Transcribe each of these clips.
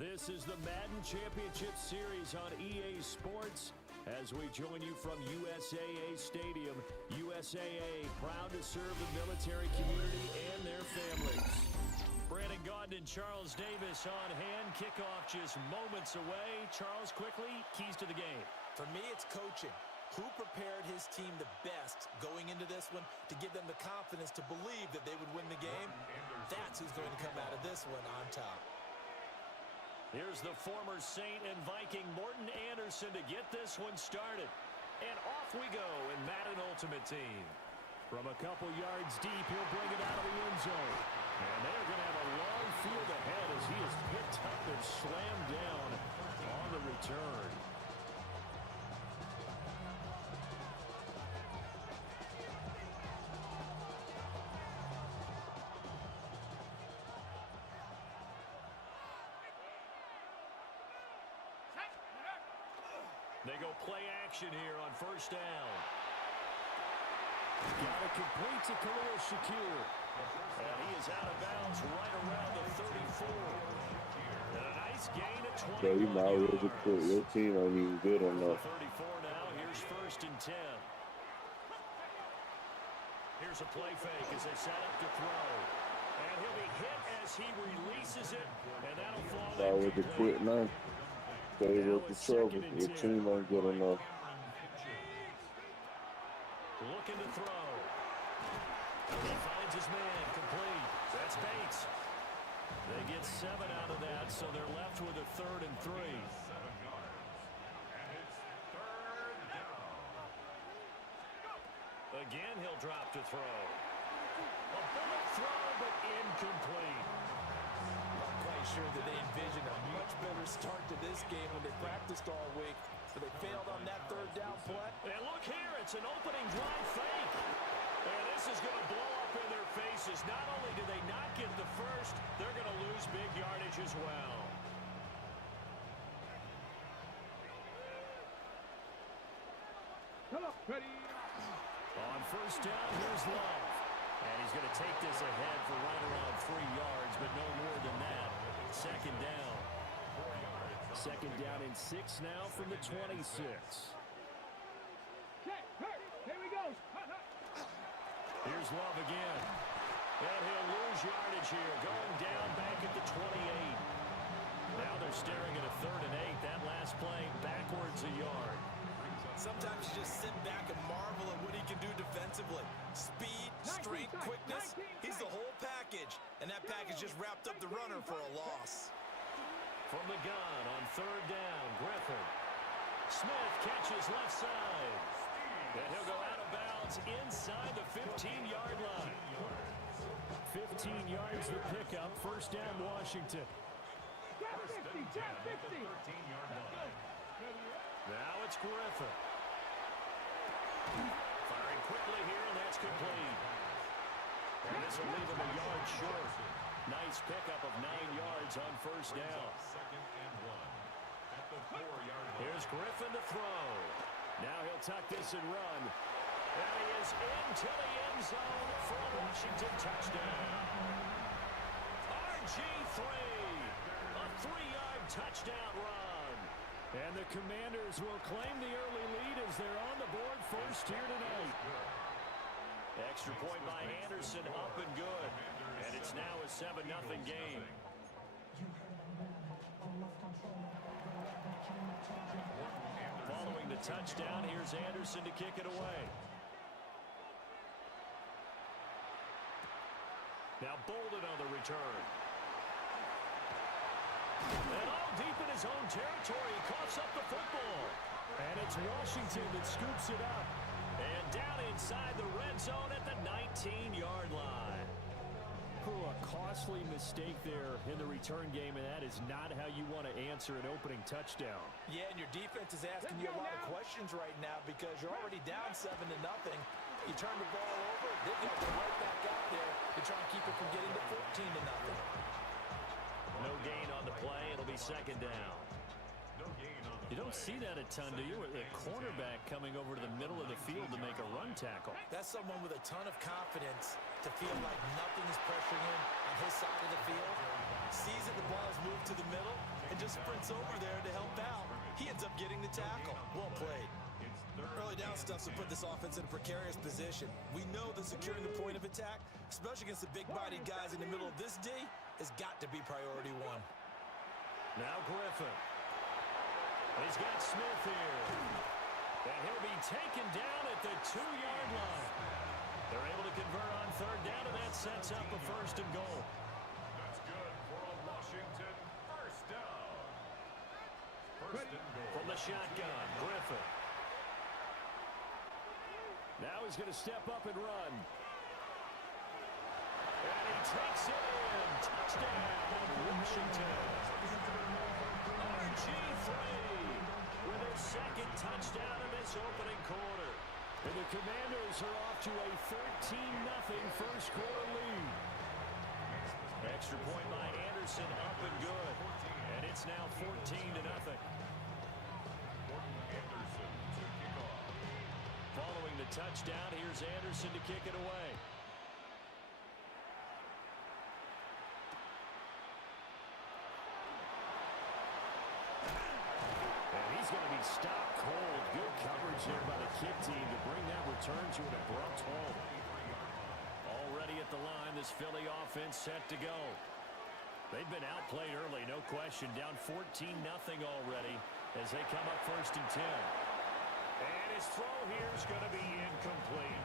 This is the Madden Championship Series on EA Sports as we join you from USAA Stadium. USAA, proud to serve the military community and their families. Brandon Gaudin and Charles Davis on hand. Kickoff just moments away. Charles, quickly, keys to the game. For me, it's coaching. Who prepared his team the best going into this one to give them the confidence to believe that they would win the game? That's who's going to come out of this one on top. Here's the former Saint and Viking Morten Andersen to get this one started. And off we go in Madden Ultimate Team. From a couple yards deep, he'll bring it out of the end zone. And they're going to have a long field ahead as he is picked up and slammed down on the return. They go play action here on first down. Got it complete to Khalil Shakir. And he is out of bounds right around the 34. And a nice gain at 21. So you might as well put your team on you good enough. 34 now. Here's first and 10. Here's a play fake as they set up to throw. And he'll be hit as he releases it. And that'll fall So with the quit now. Stay with the trouble. Your team ain't good enough. Looking to throw. He finds his man complete. That's Bates. They get 7 out of that, so they're left with a 3rd and 3. Again, he'll drop to throw. A bullet throw, but incomplete. Not quite sure that they envisioned a much better start to this game when they practiced all week, but they failed on that 3rd down play. And look here, it's an opening drive fake. And this is going to blow up in their faces. Not only do they not get the first, they're going to lose big yardage as well. Come up, ready. On first down, here's Love. And he's going to take this ahead for right around 3 yards, but no more than that. Second down. Second down and 6 now from the 26. Check, hurt. Here we go. Here's Love again. And he'll lose yardage here, going down back at the 28. Now they're staring at a 3rd and 8. That last play backwards a yard. Sometimes you just sit back and marvel at what he can do defensively. Speed, strength, quickness. He's the whole package. And that package just wrapped up the runner for a loss. From the gun on 3rd down, Griffin. Smith catches left side. And he'll go out of bounds inside the 15-yard line. 15 yards the pickup. First down, Washington. Check 50, check 50. Now it's Griffin. Firing quickly here, and that's complete. And this will leave him a yard short. Nice pickup of 9 yards on first down. Here's Griffin to throw. Now he'll tuck this and run. And he is into the end zone for a Washington touchdown. RG3, a 3-yard touchdown run. And the Commanders will claim the early lead as they're on the board first here tonight. Extra point by Anderson, up and good. And it's now a 7-0 game. Following the touchdown, here's Anderson to kick it away. Now Bolden on the return. And all deep in his own territory, he coughs up the football. And it's Washington that scoops it up. And down inside the red zone at the 19-yard line. A costly mistake there in the return game, and that is not how you want to answer an opening touchdown. Yeah, and your defense is asking you a lot of questions right now because you're already down 7-0. You turn the ball over, they've got to go right back out there to try and keep it from getting to 14-0. No gain on the play. It'll be second down. You don't see that a ton, do you? A cornerback coming over to the middle of the field to make a run tackle. That's someone with a ton of confidence to feel like nothing is pressuring him on his side of the field. Sees that the ball is moved to the middle and just sprints over there to help out. He ends up getting the tackle. Well played. Early down stuffs will put this offense in a precarious position. We know that securing the point of attack, especially against the big-bodied guys in the middle of this D, has got to be priority one. Now Griffin. He's got Smith here. And he'll be taken down at the 2-yard line. They're able to convert on third down, and that sets up a first and goal. That's good for a Washington first down. First and goal. From the shotgun, Griffin. Now he's going to step up and run. And he takes it in. Touchdown, Washington. RG3 with his second touchdown in this opening quarter. And the Commanders are off to a 13-0 first quarter lead. Extra point by Anderson, up and good. And it's now 14-0. Following the touchdown, here's Anderson to kick it away. And he's going to be stopped cold. Good coverage there by the kick team to bring that return to an abrupt halt. Already at the line, this Philly offense set to go. They've been outplayed early, no question. Down 14-0 already as they come up first and 10. And his throw here is going to be incomplete.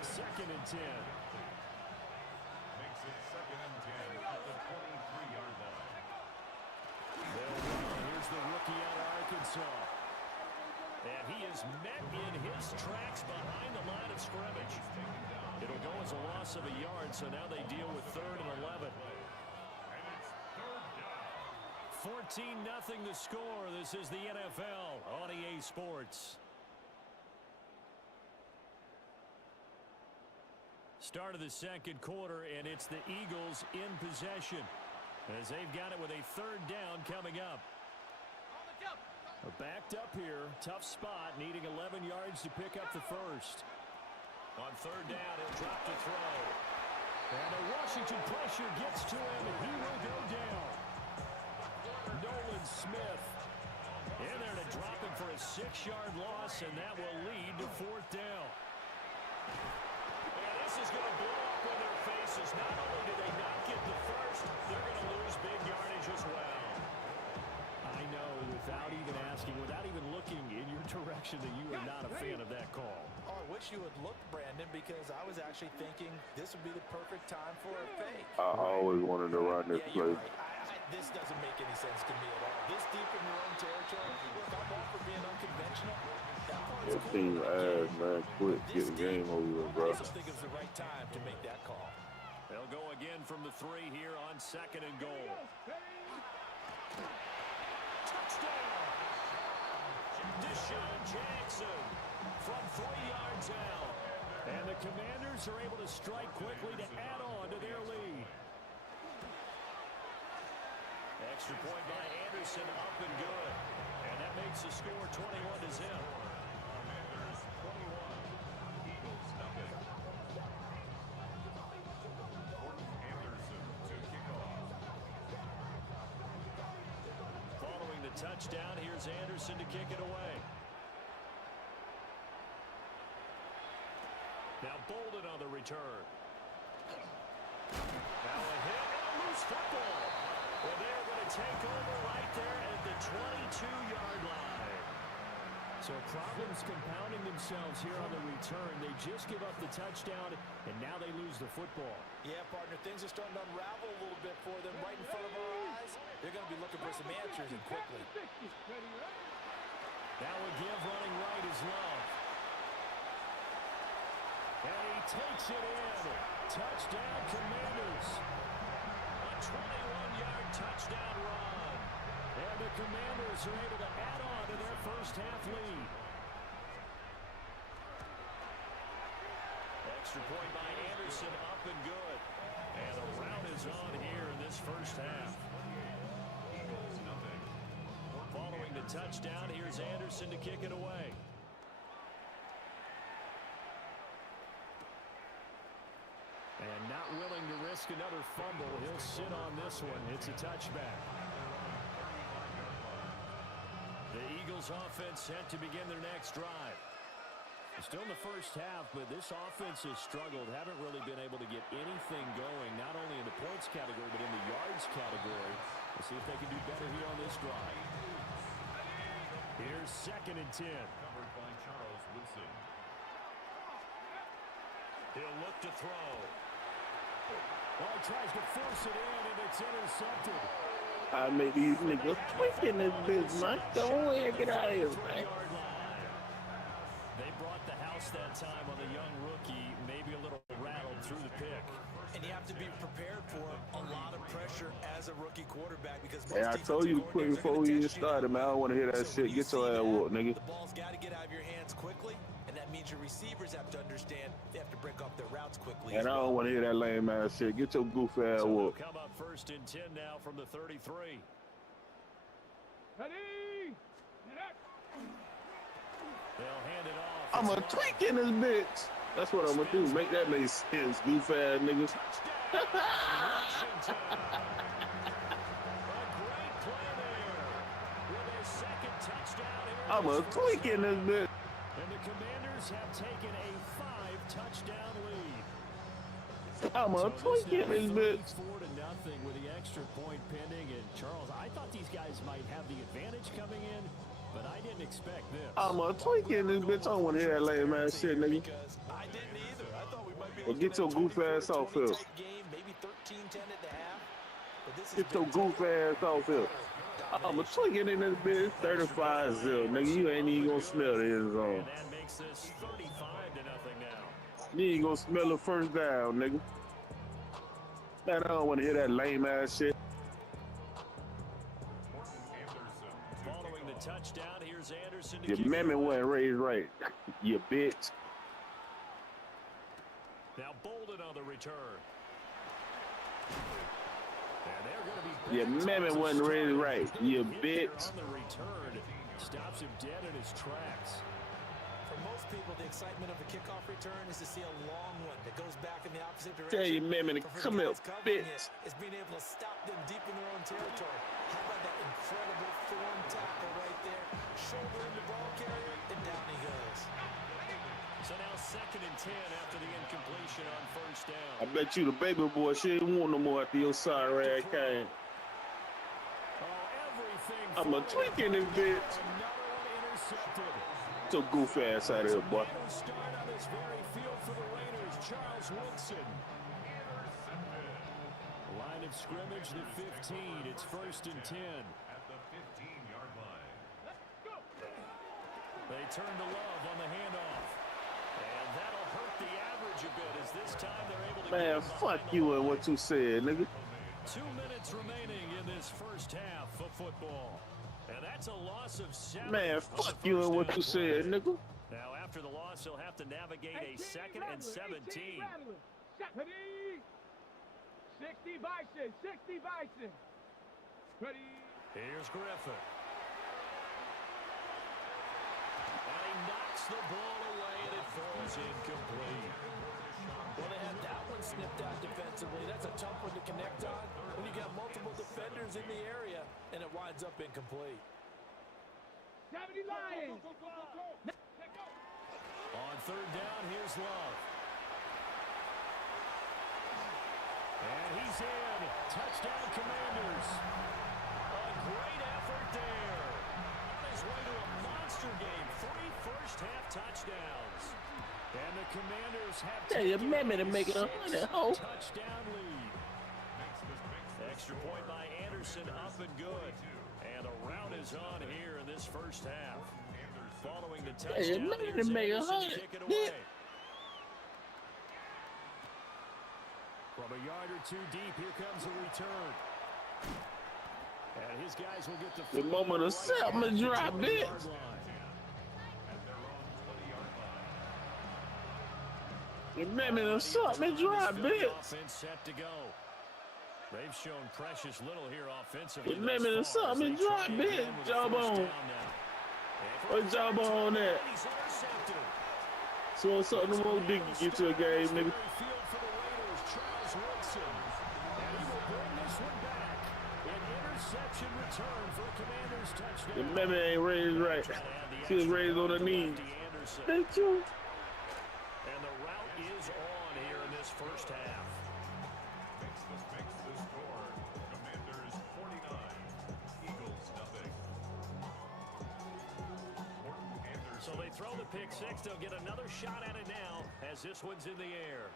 Second and 10. Makes it second and 10 at the 23-yard line. Here's the rookie out of Arkansas. And he is met in his tracks behind the line of scrimmage. It'll go as a loss of a yard, so now they deal with 3rd and 11. 14-0 the score. This is the NFL on EA Sports. Start of the second quarter, and it's the Eagles in possession as they've got it with a 3rd down coming up. Backed up here, tough spot, needing 11 yards to pick up the first. On 3rd down, he'll drop to throw. And the Washington pressure gets to him, and he will go down. Nolan Smith in there to drop him for a 6-yard loss, and that will lead to 4th down. And this is going to blow up in their faces. Not only do they not get the first, they're going to lose big yardage as well. I know, without even asking, without even looking in your direction, that you are not a fan of that call. Oh, I wish you had looked, Brandon, because I was actually thinking this would be the perfect time for a fake. I always wanted to run this play. Right. This doesn't make any sense to me at all. This deep in your own territory, look, I'm all for being unconventional. That part's This cool. team ass, man, quit, get the game over with, bro. I just think it's the right time to make that call. They'll go again from the 3 here on 2nd and goal. Touchdown! Deshaun Jackson from 3 yards out. And the Commanders are able to strike quickly to add on to their lead. Extra point by Anderson, up and good. And that makes the score 21-0. Commanders 21, Eagles nothing. Anderson to kick off. Following the touchdown. Here's Anderson to kick it away. Now Bolden on the return. Now a hit and a loose football. Well, they're going to take over right there at the 22-yard line. So problems compounding themselves here on the return. They just give up the touchdown, and now they lose the football. Yeah, partner, things are starting to unravel a little bit for them right in front of our eyes. They're going to be looking for some answers, and quickly. Now a give running right is Love. And he takes it in. Touchdown, Commanders. A 21-yard touchdown run. And the Commanders are able to add on to their first half lead. Extra point by Anderson, up and good. And the rout is on here in this first half. Following the touchdown, here's Anderson to kick it away. And not willing to risk another fumble. He'll sit on this one. It's a touchback. The Eagles offense set to begin their next drive. Still in the first half, but this offense has struggled. Haven't really been able to get anything going, not only in the points category, but in the yards category. We'll see if they can do better here on this drive. Here's 2nd and 10. Covered by Charles Woodson. He'll look to throw. Well, he tries to force it in, and it's intercepted. I made these niggas tweaking this bitch, man. Go ahead, get out of here, man. They brought the house that time on the young rookie, maybe a little rattled through the pick. And you have to be prepared for a lot of pressure as a rookie quarterback because Hey, I told you quick before we even started, man. I don't want to hear that shit. Get your ass whooped, nigga. The ball's got to get out of your hands quickly, and that means your receivers have to understand they have to break off their routes quickly. And I don't want to hear that lame ass shit. Get your goofy ass So whooped. come up 1st and 10 now from the 33. Ready? They'll hand it off. I'm a tweak in this bitch. That's what I'm gonna do. Make that make sense, goof ass niggas. Washington. A great play there with a 2nd touchdown here. I'm a tweak in this bitch. And the Commanders have taken a 5-touchdown lead. I'm a tweak in this bitch. 4-0 with the extra point pending. And Charles, I thought these guys might have the advantage coming in, but I didn't expect this. I'm a tweak in this bitch. I don't want to hear that lame ass shit, nigga. Because I didn't either. I thought we might be Well, get your goof ass off here. game, maybe 13-10 at the half. But this is Get your goof ass off here. I'm a tweaking in this bitch. 35-0, nigga. You ain't even gonna smell the end zone. And that makes this 35-0 now. You ain't gonna smell the first down, nigga. Man, I don't want to hear that lame ass shit. Following the touchdown, here's Anderson to Your kick it mammy away. wasn't raised right. You bitch. Now Bolden on the return. And they're going to be Your back mammy to wasn't start. raised right. You Hit there bitch. on the return stops him dead in his tracks. For most people, the excitement of a kickoff return is to see a long one that goes back in the opposite direction. Tell your mammy to But for come the here, guys covering bitch. Is being able to stop them deep in their own territory. How about that incredible form tackle right there? Shoulder in the ball carrier, and down he goes. So now 2nd and 10 after the incompletion on 1st down. I bet you the baby boy, she ain't want no more after your sorry ass came. Oh, everything I'm a forward. tweak in this bitch. Another one intercepted. Get your goof ass out of here, boy. Tomatoes start on this very field for the Raiders. Charles Woodson. Line of scrimmage, the 15. It's 1st and 10. At the 15-yard line. They turn to Love on the handoff. And that'll hurt the average a bit as this time they're able to Man, get fuck behind the you line. and what you said, nigga. 2 minutes remaining in this first half of football. And that's a loss of 7. Man, on fuck the you first and what down you play. said, nigga. Now after the loss, he'll have to navigate a 2nd and 17. 60 Bison, 60 Bison. Ready? Here's Griffin. And he knocks the ball away and it falls incomplete. Well, they had that one snipped out defensively. That's a tough one to connect on when you got multiple defenders in the area, and it winds up incomplete. 70 Lions. On third down, here's Love. And he's in. Touchdown, Commanders. A great effort there. On his way to a monster game. 3 first-half touchdowns. And the Commanders have taken a 6-touchdown lead. Extra point by Anderson, up and good. And a rout is on here in this first half. Following the touchdown, here's Anderson to kick it away. From a yard or two deep, here comes a return. And his guys will get the moment of something to drop it. The moment of something to drop it. Offense set to go. They've shown precious little here offensively. The moment of something to drop it. Jawbone. What jawbone on that? So something more big to get to a game, nigga. The man ain't raised right. She was raised on her knees. Thank you. And the route is on here in this first half. Makes the score. Commanders 49, Eagles nothing. So they throw the pick six. They'll get another shot at it now as this one's in the air.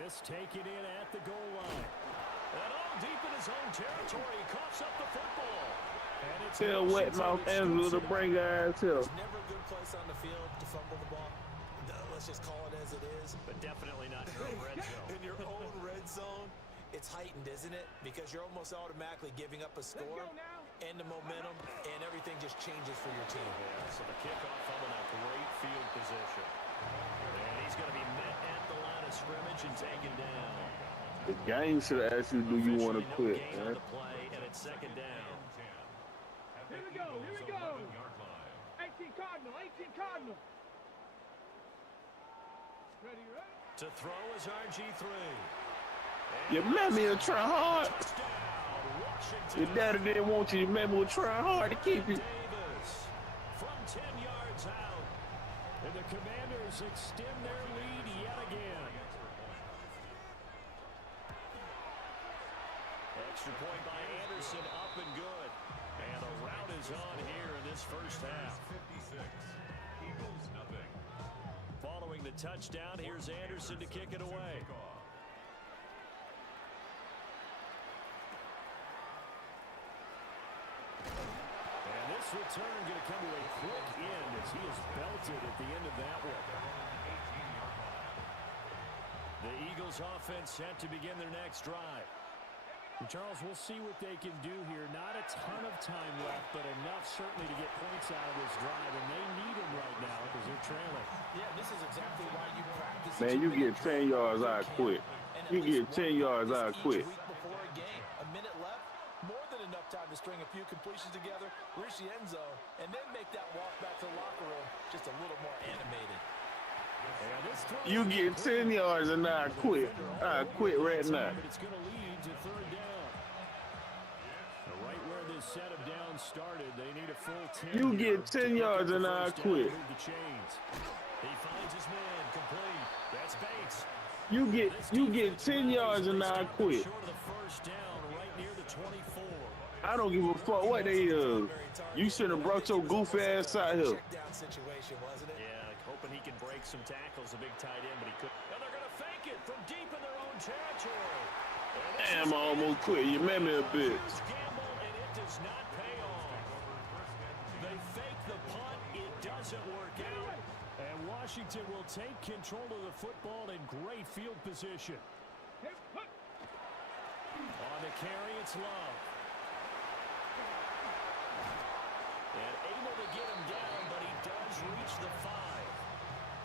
This taken in at the goal line. And all deep in his own territory, he coughs up the football. And it's Tell wet mouth Andrew to bring guys here. It's never a good place on the field to fumble the ball. Let's just call it as it is. But definitely not in your own red zone. In your own red zone, it's heightened, isn't it? Because you're almost automatically giving up a score and the momentum, and everything just changes for your team. Yeah, so the kickoff from a great field position. And he's going to be met at the line of scrimmage and taken down. The game should have asked you, do you want to quit, man? Play, and it's second down. Here we go. 18 Cardinal. Ready? To throw is RG3. Your mammy will try hard. Your daddy didn't want you. Your mammy will try hard to keep you. Davis from 10 yards out. And the Commanders extend their lead yet again. Extra point by Anderson, up and good. And a rout is on here in this first half. 56, Eagles nothing. Following the touchdown, here's Anderson to kick it away. And this return going to come to a quick end as he is belted at the end of that one. The Eagles offense set to begin their next drive. And Charles, we'll see what they can do here. Not a ton of time left, but enough certainly to get points out of this drive, and they need them right now because they're trailing. Yeah, this is exactly why you practice. Man, you get 10 yards, I quit. You get 10 yards, I quit. Before a game, a minute left, more than enough time to string a few completions together, reach the end zone, and then make that walk back to the locker room just a little more animated. You get 10 yards and I quit. I quit right now. It's going to lead to third down. Right where this set of downs started, they need a full 10. You get 10 yards and I quit. He finds his man complete. That's Bates. You get 10 yards and I quit. Short of the first down, right near the 24. I don't give a fuck what they You should have brought your goofy ass out here. Situation, wasn't it? Yeah, hoping he can break some tackles, a big tight end, but he couldn't. And they're going to fake it from deep in their own territory. Damn, I almost quit. You made me a bitch. Gamble, and it does not pay off. They fake the punt. It doesn't work out. And Washington will take control of the football in great field position. On the carry, it's Love. And able to get him down, but he does reach the 5.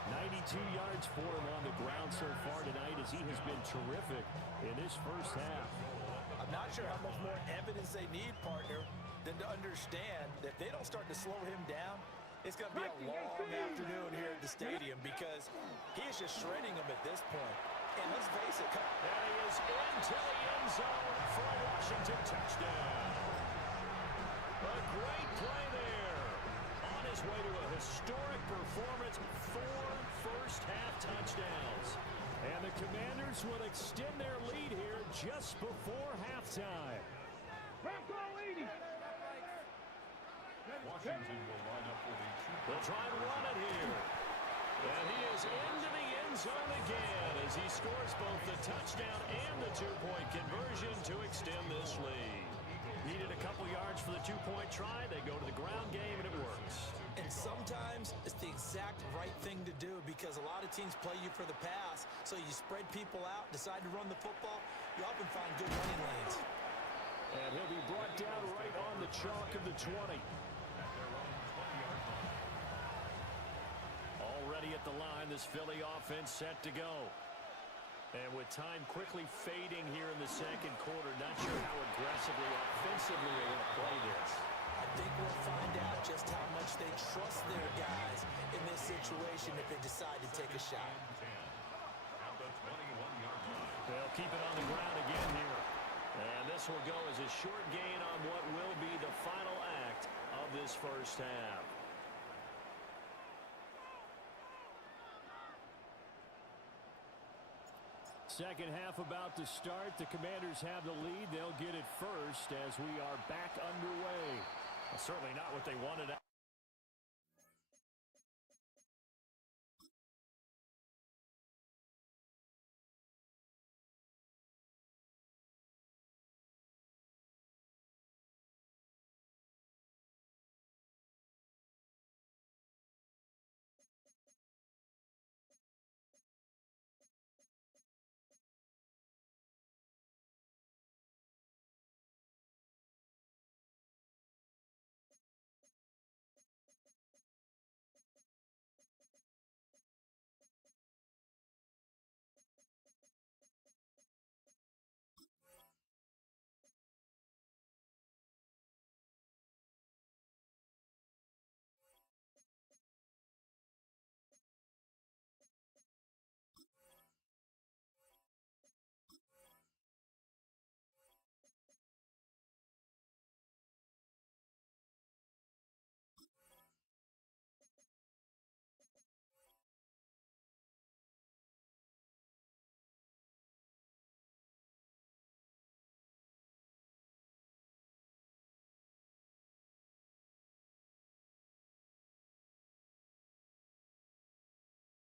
92 yards for him on the ground so far tonight as he has been terrific in this first half. I'm not sure how much more evidence they need, partner, than to understand that if they don't start to slow him down, it's going to be a long afternoon here at the stadium because he is just shredding them at this point. And let's face it. And he is into the end zone for a Washington touchdown. great play there. On his way to a historic performance, 4 first-half touchdowns. And the Commanders will extend their lead here just before halftime. Washington will line up for the two. They'll try and run it here. And he is into the end zone again as he scores both the touchdown and the two-point conversion to extend this lead. Needed a couple yards for the two-point try. They go to the ground game, and it works. And sometimes it's the exact right thing to do because a lot of teams play you for the pass. So you spread people out, decide to run the football. You often find good running lanes. And he'll be brought down right on the chalk of the 20. Already at the line, this Philly offense set to go. And with time quickly fading here in the second quarter, not sure how aggressively, offensively they're going to play this. I think we'll find out just how much they trust their guys in this situation if they decide to take a shot. At the 21-yard line. They'll keep it on the ground again here. And this will go as a short gain on what will be the final act of this first half. Second half about to start. The Commanders have the lead. They'll get it first as we are back underway. Well, certainly not what they wanted.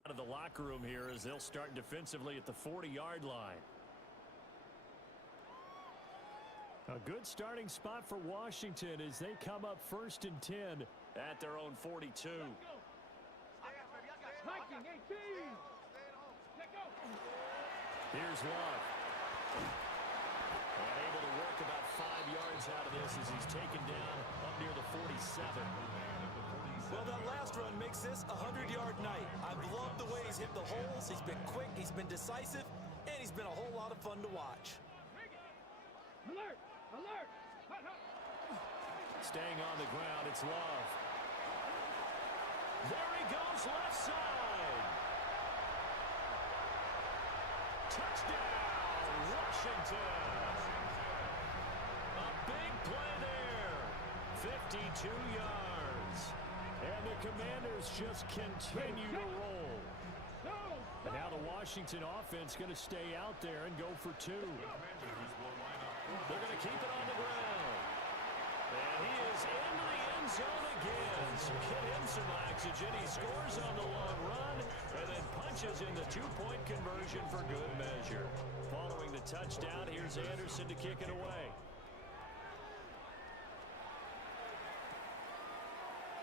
Out of the locker room here as they'll start defensively at the 40-yard line. A good starting spot for Washington as they come up 1st and 10 at their own 42. Here's Love. And able to work about 5 yards out of this as he's taken down up near the 47. Well, that last run makes this a 100-yard night. I've loved the way he's hit the holes. He's been quick, he's been decisive, and he's been a whole lot of fun to watch. Alert! Alert! Hut, hut. Staying on the ground, it's Love. There he goes, left side. Touchdown, Washington. A big play there. 52 yards. And the Commanders just continue to roll. And now the Washington offense going to stay out there and go for 2. They're going to keep it on the ground. And he is into the end zone again. So get him some oxygen. He scores on the long run and then punches in the two-point conversion for good measure. Following the touchdown, here's Anderson to kick it away.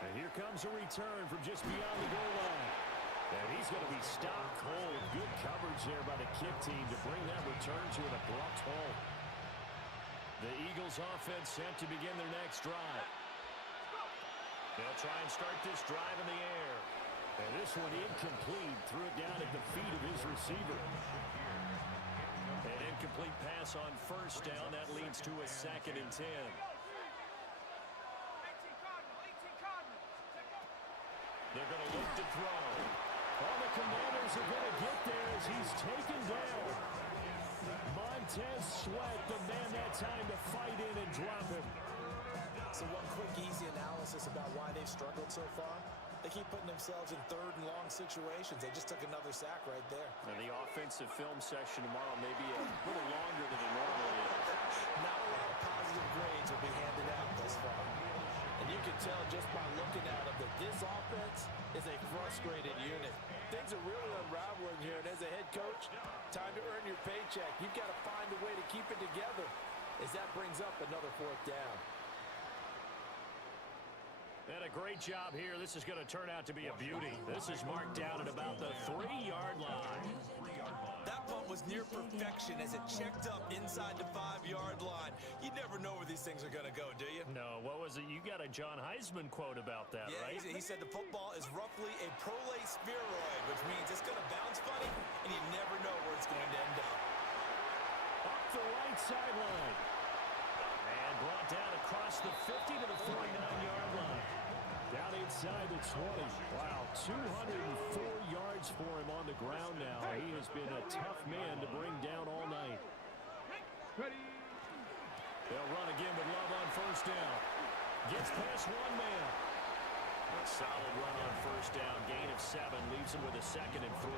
And here comes a return from just beyond the goal line. And he's going to be stopped cold. Good coverage there by the kick team to bring that return to an abrupt halt. The Eagles offense set to begin their next drive. They'll try and start this drive in the air. And this one incomplete. Threw it down at the feet of his receiver. An incomplete pass on first down. That leads to a 2nd and 10. They're going to look to throw. All the Commanders are going to get there as he's taken down. Montez Sweat, the man that time to fight in and drop him. So one quick, easy analysis about why they've struggled so far. They keep putting themselves in third and long situations. They just took another sack right there. And the offensive film session tomorrow may be a little longer than it normally is. Not a lot of positive grades will be handed out thus far. And you can tell just by looking at them that this offense is a frustrated unit. Things are really unraveling here, and as a head coach, time to earn your paycheck. You've got to find a way to keep it together as that brings up another fourth down. And a great job here. This is going to turn out to be a beauty. This is marked down at about the 3-yard line. That punt was near perfection as it checked up inside the 5-yard line. You never know where these things are going to go, do you? No, what was it? You got a John Heisman quote about that, yeah, right? He said the football is roughly a prolate spheroid, which means it's going to bounce funny, and you never know where it's going to end up. Up the right sideline. And brought down across the 50 to the 49-yard line. Down inside the 20. Wow, 204 yards for him on the ground now. He has been a tough man to bring down all night. Ready. They'll run again with Love on first down. Gets past one man. A solid run on first down. Gain of 7. Leaves him with a 2nd and 3.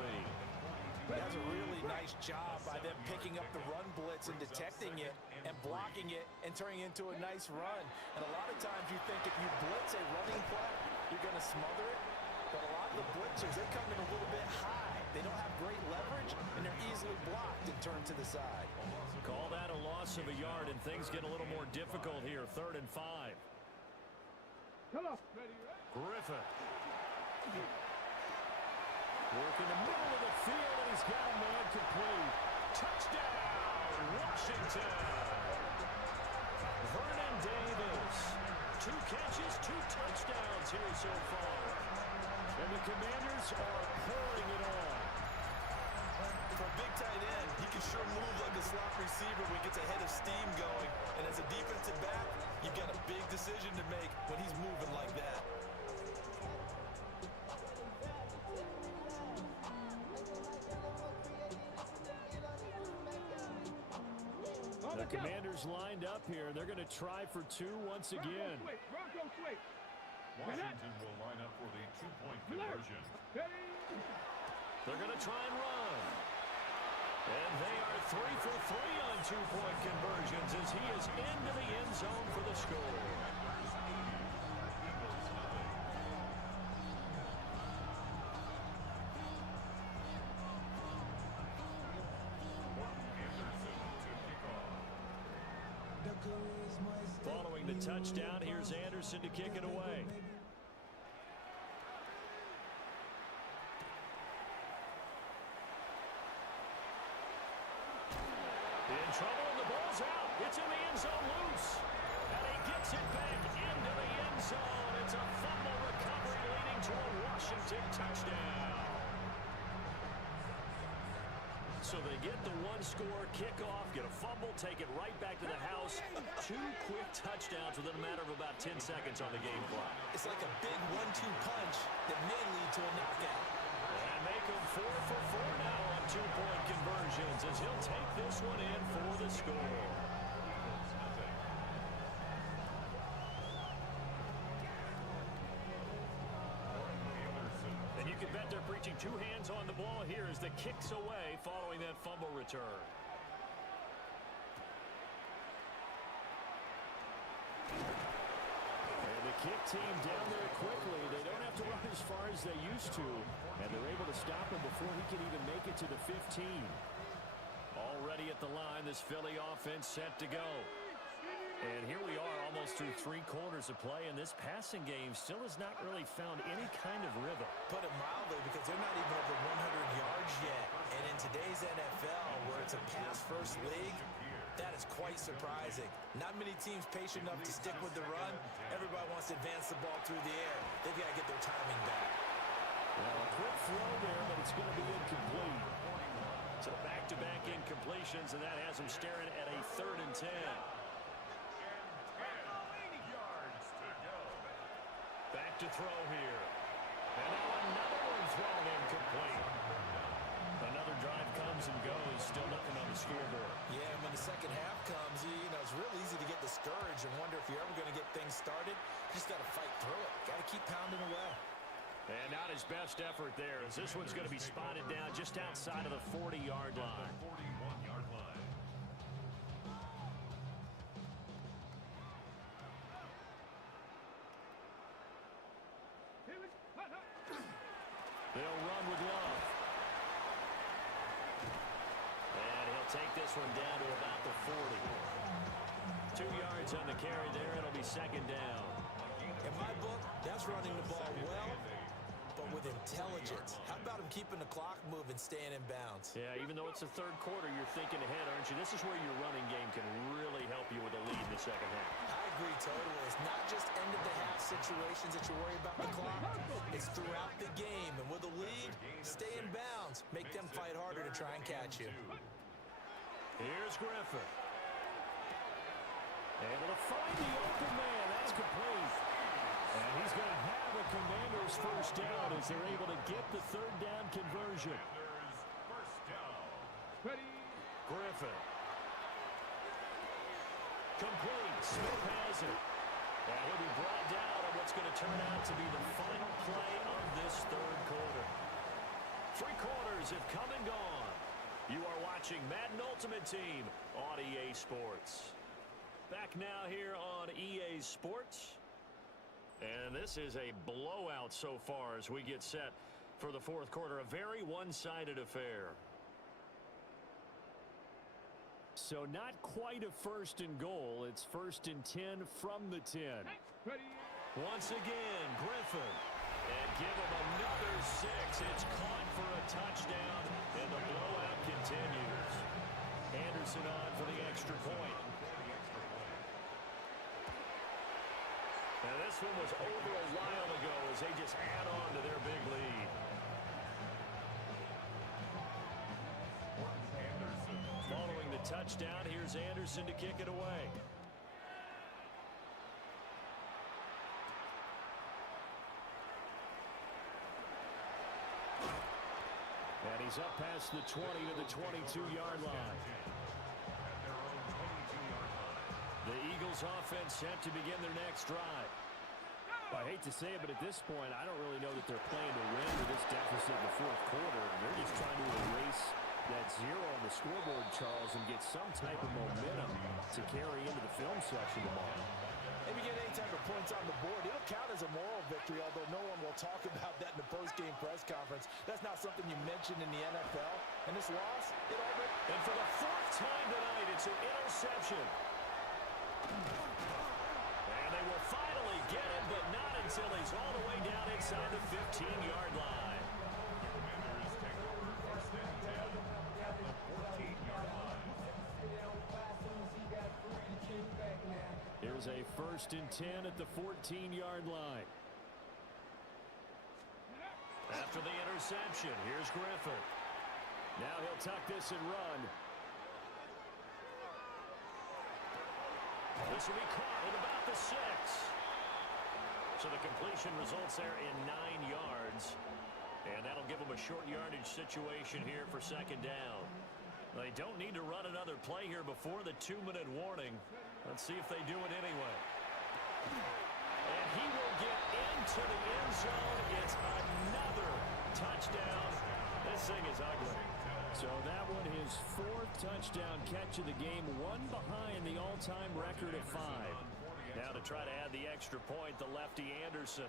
That's a really nice job by them picking up the run blitz and detecting it and blocking it and turning it into a nice run. And a lot of times you think if you blitz a running play, you're going to smother it. But a lot of the blitzers, they come in a little bit high. They don't have great leverage, and they're easily blocked and turned to the side. Call that a loss of a yard, and things get a little more difficult here. 3rd and 5. Come on. Ready. Griffin. Work in the middle of the field, and he's got a man complete. Touchdown, Washington. Vernon Davis. 2 catches, 2 touchdowns here so far. And the Commanders are pouring it on. For a big tight end, he can sure move like a slot receiver when he gets a head of steam going. And as a defensive back, you've got a big decision to make when he's moving like that. The Commanders lined up here. They're going to try for 2 once again. Bronco switch. Washington will line up for the 2-point conversion. They're going to try and run. And they are 3 for 3 on 2-point conversions as he is into the end zone for the score. Following the touchdown, here's Anderson to kick it away. In trouble, and the ball's out. It's in the end zone loose. And he gets it back into the end zone. It's a fumble recovery leading to a Washington touchdown. So they get the 1-score kickoff, get a fumble, take it right back to the house. 2 quick touchdowns within a matter of about 10 seconds on the game clock. It's like a big 1-2 punch that may lead to a knockout. And make him 4 for 4 now on 2-point conversions as he'll take this one in for the score. And you can bet they're preaching 2 hands on the ball here as the kick's away following that fumble return. And the kick team down there quickly. They don't have to run as far as they used to. And they're able to stop him before he can even make it to the 15. Already at the line, this Philly offense set to go. And here we are almost through 3 quarters of play, and this passing game still has not really found any kind of rhythm. Put it mildly, because they're not even over 100 yards yet. And in today's NFL, where it's a pass-first league, that is quite surprising. Not many teams patient enough to stick with the run. Everybody wants to advance the ball through the air. They've got to get their timing back. Well, a quick throw there, but it's going to be incomplete. So back-to-back incompletions, and that has him staring at a 3rd and 10. Back to throw here. And now another one thrown incomplete. Another drive comes and goes. Still nothing on the scoreboard. Yeah, when the second half comes, you know, it's real easy to get discouraged and wonder if you're ever going to get things started. Just got to fight through it. Got to keep pounding away. And not his best effort there, as this one's going to be spotted down just outside of the 40-yard line. 41-yard line. They'll run with Love. And he'll take this one down to about the 40. 2 yards on the carry there. It'll be second down. In my book, that's running the ball well, but with intelligence. How about him keeping the clock moving, staying in bounds? Yeah, even though it's the third quarter, you're thinking ahead, aren't you? This is where your running game can really help you with a lead in the second half. I agree totally. It's not just end-of-the-half situations that you worry about the clock. It's throughout the game. And with a lead, stay in bounds. Make them fight harder to try and catch you. Here's Griffin. Able to find the open man. That's complete. And he's going to have a Commanders first down as they're able to get the third down conversion. Commanders first down. Ready. Griffin. Complete. Smith has it. And he'll be brought down on what's going to turn out to be the final play of this third quarter. 3 quarters have come and gone. You are watching Madden Ultimate Team on EA Sports. Back now here on EA Sports. And this is a blowout so far as we get set for the fourth quarter. A very one-sided affair. So not quite a first and goal. It's first and 10 from the 10. Ready. Once again, Griffin. And give him another 6. It's caught for a touchdown, and the blowout continues. Anderson on for the extra point. Now this one was over a while ago as they just add on to their big lead. Following the touchdown, here's Anderson to kick it away. And he's up past the 20 to the 22-yard line. The Eagles offense set to begin their next drive. I hate to say it, but at this point, I don't really know that they're playing to win with this deficit in the fourth quarter. They're just trying to erase that 0 on the scoreboard, Charles, and get some type of momentum to carry into the film section tomorrow. Maybe get any type of points on the board. It'll count as a moral victory, although no one will talk about that in the post-game press conference. That's not something you mentioned in the NFL. And this loss, it already... And for the 4th time tonight, it's an interception. And they will finally get him, but not until he's all the way down inside the 15-yard line. Commanders take over first and 10 at the 14-yard line. Here's a first and 10 at the 14-yard line. After the interception, here's Griffin. Now he'll tuck this and run. This will be caught at about the 6. So the completion results there in 9 yards. And that'll give them a short yardage situation here for second down. They don't need to run another play here before the 2-minute warning. Let's see if they do it anyway. And he will get into the end zone. It's another touchdown. This thing is ugly. So that one, his 4th touchdown catch of the game, one behind the all-time record of 5. Now to try to add the extra point, the lefty Anderson.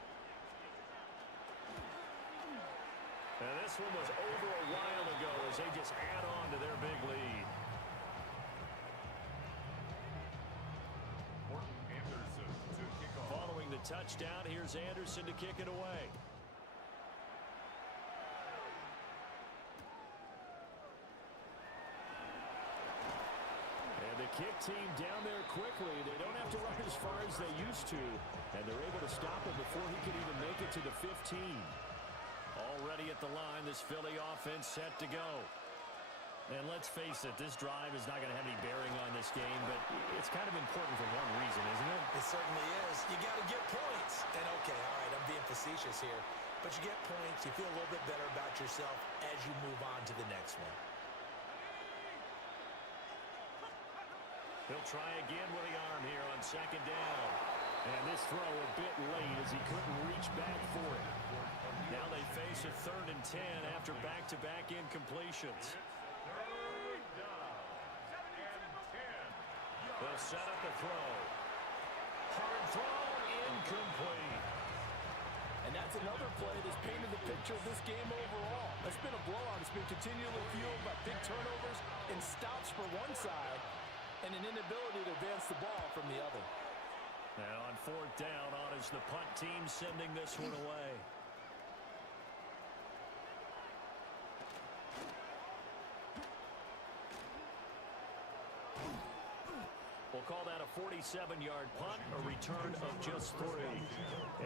And this one was over a while ago as they just add on to their big lead. Anderson to kick off. Following the touchdown, here's Anderson to kick it away. And the kick team down there quickly. They don't have to run as far as they used to, and they're able to stop him before he could even make it to the 15. Already at the line, this Philly offense set to go. And let's face it, this drive is not going to have any bearing on this game, but it's kind of important for one reason, isn't it? It certainly is. You got to get points. And okay, all right, I'm being facetious here. But you get points, you feel a little bit better about yourself as you move on to the next one. He'll try again with the arm here on second down. And this throw a bit late as he couldn't reach back for it. Now they face a 3rd and 10 after back-to-back incompletions. Third down and 10. They'll set up a throw. Hard throw, incomplete. And that's another play that's painted the picture of this game overall. It's been a blowout. It's been continually fueled by big turnovers and stops for one side and an inability to advance the ball from the other. And on 4th down, on is the punt team sending this one away. We'll call that a 47-yard punt, a return of just 3.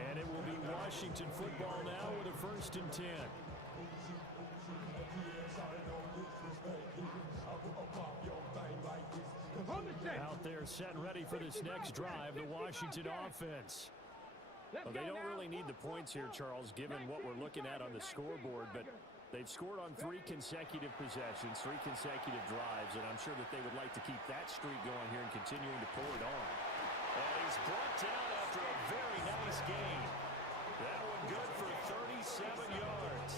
And it will be Washington football now with a 1st and 10. Out there set and ready for this next drive, the Washington offense. Well, they don't really need the points here, Charles, given what we're looking at on the scoreboard, but they've scored on 3 consecutive possessions, 3 consecutive drives, and I'm sure that they would like to keep that streak going here and continuing to pull it on. And he's brought down after a very nice gain. That one good for 37 yards.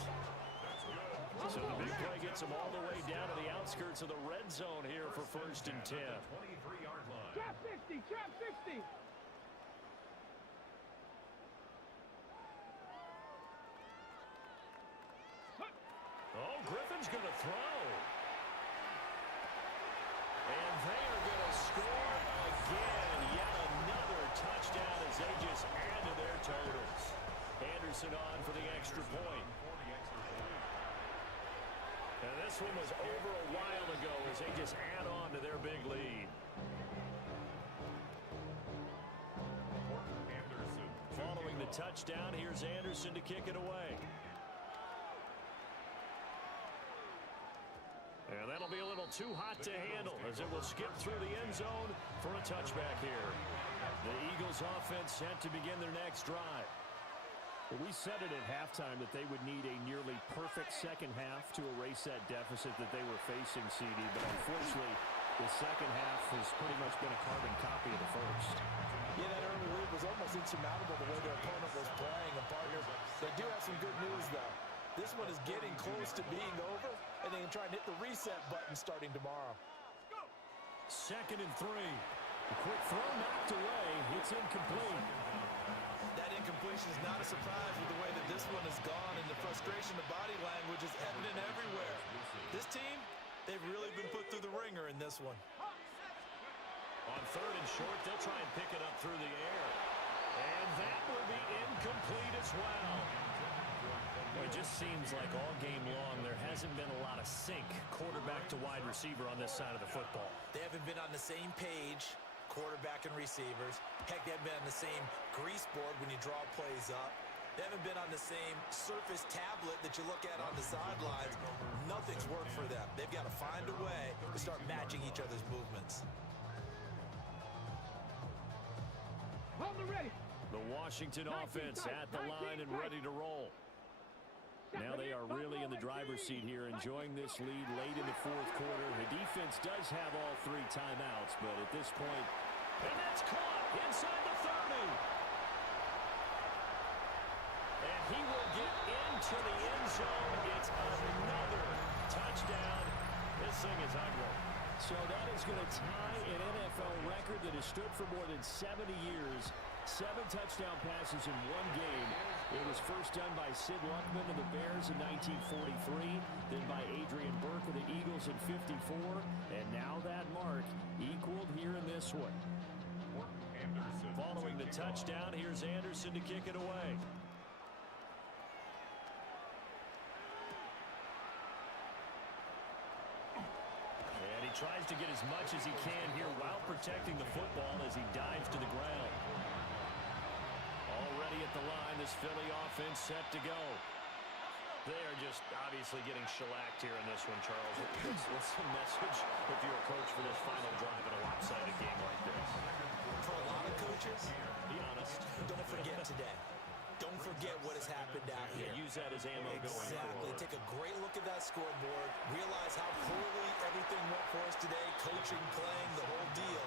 So the big play gets him all the way down to the outskirts of the red zone here for 1st and 10. 23-yard line. Trap 60, trap 60. Oh, Griffin's going to throw. And they are going to score again. Yet another touchdown as they just add to their totals. Anderson on for the extra point. And this one was over a while ago as they just add on to their big lead. Anderson. Following the touchdown, here's Anderson to kick it away. And that'll be a little too hot to handle as it will skip through the end zone for a touchback here. The Eagles offense set to begin their next drive. Well, we said it at halftime that they would need a nearly perfect second half to erase that deficit that they were facing, CD. But unfortunately, the second half has pretty much been a carbon copy of the first. Yeah, that early lead was almost insurmountable the way their opponent was playing. And partner, they do have some good news, though. This one is getting close to being over, and they can try and hit the reset button starting tomorrow. 2nd and 3. A quick throw knocked away. It's incomplete. That incompletion is not a surprise with the way that this one has gone, and the frustration, the body language is evident everywhere. This team, they've really been put through the ringer in this one. On 3rd and short, they'll try and pick it up through the air. And that will be incomplete as well. Well, it just seems like all game long there hasn't been a lot of sync quarterback to wide receiver on this side of the football. They haven't been on the same page, quarterback and receivers. Heck, they haven't been on the same grease board when you draw plays up. They haven't been on the same surface tablet that you look at on the sidelines. Nothing's worked for them. They've got to find a way to start matching each other's movements. Hold it ready. The Washington offense at the line and ready to roll. Now they are really in the driver's seat here, enjoying this lead late in the 4th quarter. The defense does have all 3 timeouts, but at this point, and that's caught inside the 30. And he will get into the end zone. It's another touchdown. This thing is ugly. So that is going to tie an NFL record that has stood for more than 70 years. 7 touchdown passes in 1 game. It was first done by Sid Luckman of the Bears in 1943, then by Adrian Burke of the Eagles in 54, and now that mark equaled here in this one. Anderson. Following the touchdown, here's Anderson to kick it away. And he tries to get as much as he can here while protecting the football as he dives to the ground. Already at the line, this Philly offense set to go. They are just obviously getting shellacked here in this one, Charles. What's the message if you're a coach for this final drive in a lopsided game like this? For a lot of coaches, Be honest. don't forget today. Don't forget what has happened out here. Yeah, use that as ammo going Exactly. forward. Take a great look at that scoreboard. Realize how poorly everything went for us today. Coaching, playing, the whole deal.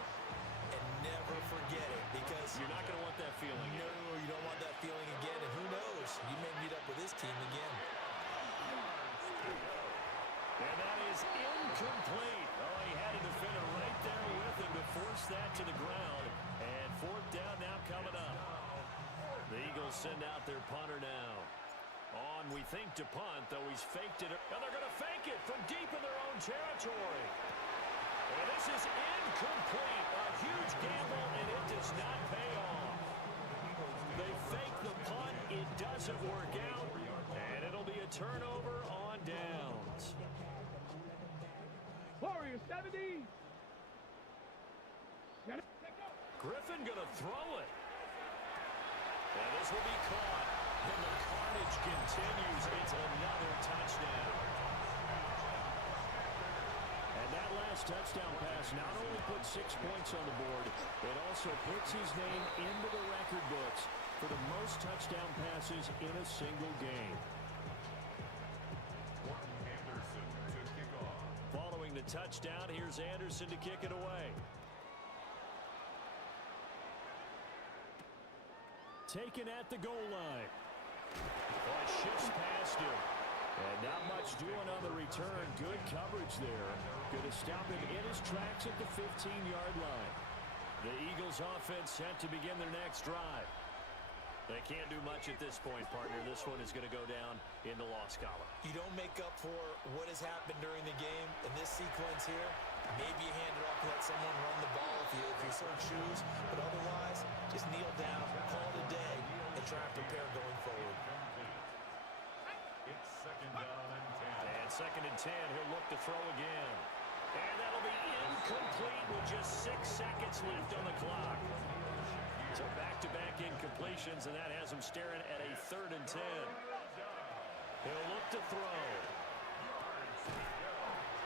And never forget it because You're not going to want that feeling. no, you don't want that feeling again. And who knows? You may meet up with this team again. And that is incomplete. Oh, he had a defender right there with him to force that to the ground. And fourth down now coming up. The Eagles send out their punter now. On, we think, to punt, though he's faked it. And they're going to fake it from deep in their own territory. And this is incomplete. A huge gamble, and it does not pay off. They fake the punt. It doesn't work out. And it'll be a turnover on downs. Warriors 70. Griffin going to throw it. And this will be caught. And the carnage continues. It's another touchdown. And that last touchdown pass not only puts 6 points on the board, it also puts his name into the record books for the most touchdown passes in a single game. Anderson to kick off. Following the touchdown, here's Anderson to kick it away. Taken at the goal line. Oh, it shifts past him. And not much doing on the return. Good coverage there. Going to stop him in his tracks at the 15-yard line. The Eagles offense set to begin their next drive. They can't do much at this point, partner. This one is going to go down in the loss column. You don't make up for what has happened during the game in this sequence here. Maybe you hand it off and let someone run the ball if you so choose. But otherwise, just kneel down, call it a day, and try and prepare going forward. It's second down and 10. And second and 10, he'll look to throw again. And that'll be incomplete with just 6 seconds left on the clock. So back-to-back incompletions, and that has him staring at a 3rd and 10. He'll look to throw.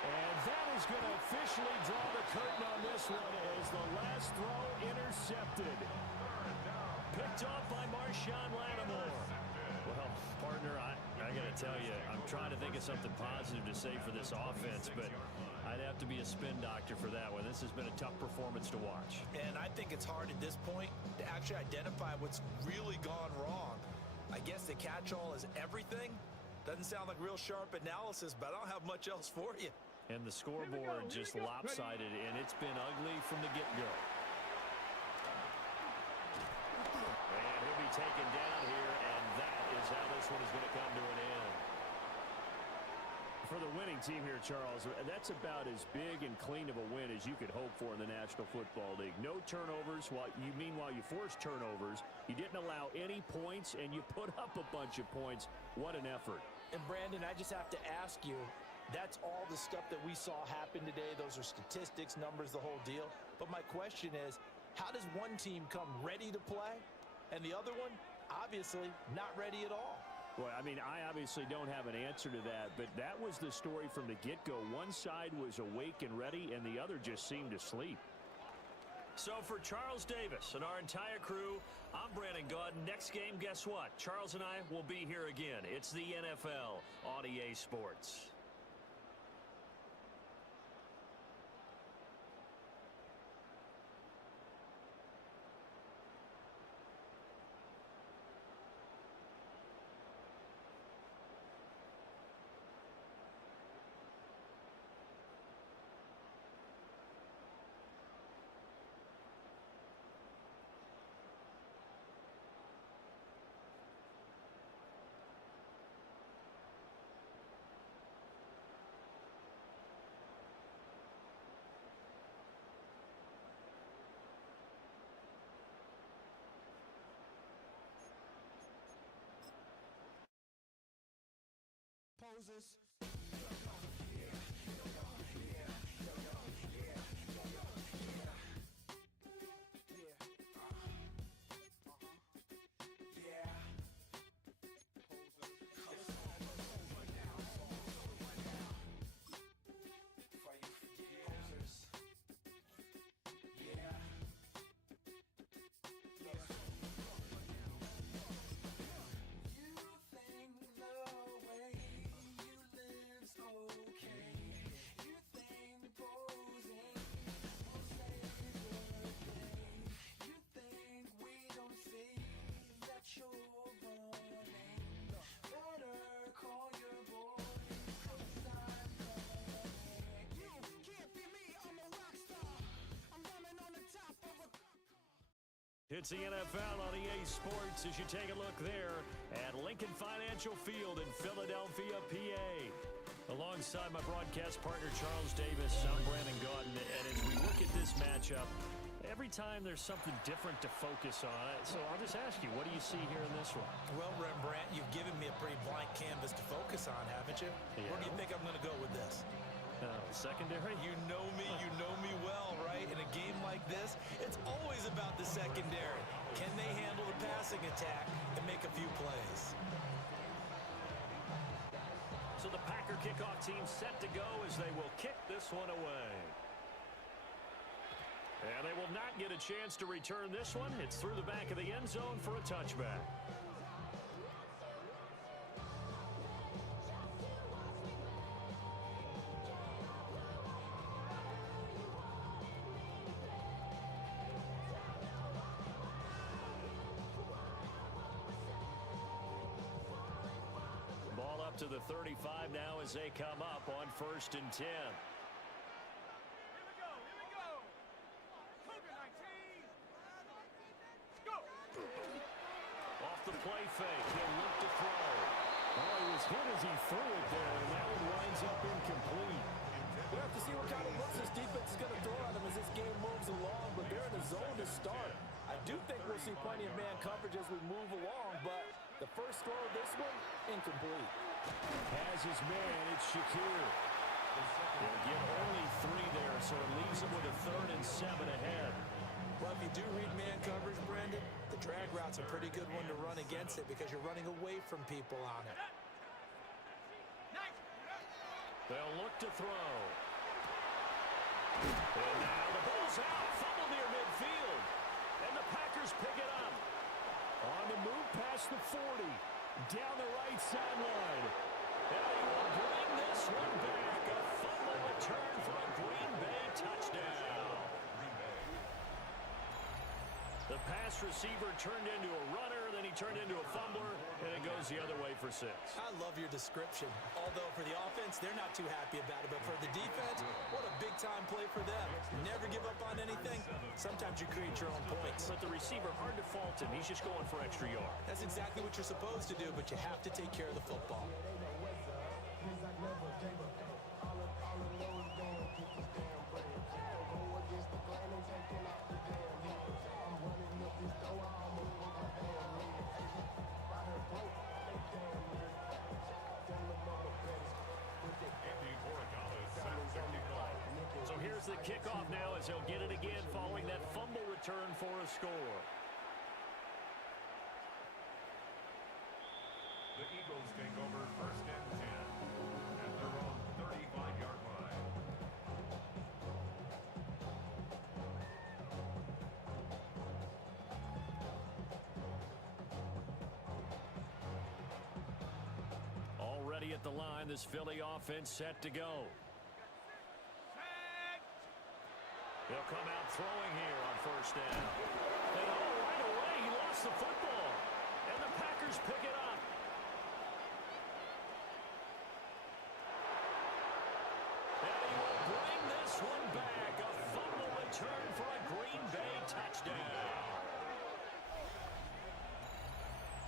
And that is going to officially draw the curtain on this one as the last throw intercepted. Picked off by Marshawn Lattimore. Well, partner, I got to tell you, I'm trying to think of something positive to say for this offense, but I'd have to be a spin doctor for that one. This has been a tough performance to watch. And I think it's hard at this point to actually identify what's really gone wrong. I guess the catch-all is everything. Doesn't sound like real sharp analysis, but I don't have much else for you. And the scoreboard just lopsided, and it's been ugly from the get-go. And he'll be taken down here, and that is how this one is going to come to an end. For the winning team here, Charles, that's about as big and clean of a win as you could hope for in the National Football League. No turnovers. Meanwhile, you forced turnovers. You didn't allow any points, and you put up a bunch of points. What an effort. And, Brandon, I just have to ask you, that's all the stuff that we saw happen today. Those are statistics, numbers, the whole deal. But my question is, how does one team come ready to play, and the other one, obviously, not ready at all? Well, I mean, I obviously don't have an answer to that, but that was the story from the get-go. One side was awake and ready, and the other just seemed to sleep. So for Charles Davis and our entire crew, I'm Brandon Gaudin. Next game, guess what? Charles and I will be here again. It's the NFL on EA Sports. It's the NFL on EA Sports as you take a look there at Lincoln Financial Field in Philadelphia, PA. Alongside my broadcast partner, Charles Davis, I'm Brandon Gaudin. And as we look at this matchup, every time there's something different to focus on. So I'll just ask you, what do you see here in this one? Well, Rembrandt, you've given me a pretty blank canvas to focus on, haven't you? Yeah. Where do you think I'm going to go with this? Secondary? You know me well, right? In a game like this, it's always about the secondary. Can they handle the passing attack and make a few plays? So the Packer kickoff team set to go as they will kick this one away. And they will not get a chance to return this one. It's through the back of the end zone for a touchback. Ball up to the 35 now as they come up on 1st and 10. Off the play fake, he'll look to throw. Oh, he was hit as he threw it there, and that one winds up incomplete. We'll have to see what kind of looks this defense is going to throw at them as this game moves along, but they're in the zone to start. I do think we'll see plenty of man coverage as we move along, but the first throw of this one, incomplete. Has his man, it's Shakir. He'll get only 3 there, so it leaves him with a 3rd and 7 ahead. Well, if you do read man coverage, Brandon, the drag route's a pretty good one to run against it because you're running away from people on it. They'll look to throw. And now the ball's out. Fumble near midfield. And the Packers pick it up. On the move past the 40. Down the right sideline. And he will bring this one back. A fumble return for a Green Bay touchdown. The pass receiver turned into a runner, then he turned into a fumbler, and it goes the other way for 6. I love your description. Although for the offense, they're not too happy about it. But for the defense, what a big-time play for them. Never give up on anything. Sometimes you create your own points. But the receiver, hard to fault him. He's just going for extra yard. That's exactly what you're supposed to do, but you have to take care of the football. So here's the kickoff now as he'll get it again following that fumble return for a score. The Eagles take over 1st and 10 at their own 35-yard line. Already at the line, this Philly offense set to go. He'll come out throwing here on 1st down. And right away, he lost the football. And the Packers pick it up. And he will bring this one back. A fumble return for a Green Bay touchdown.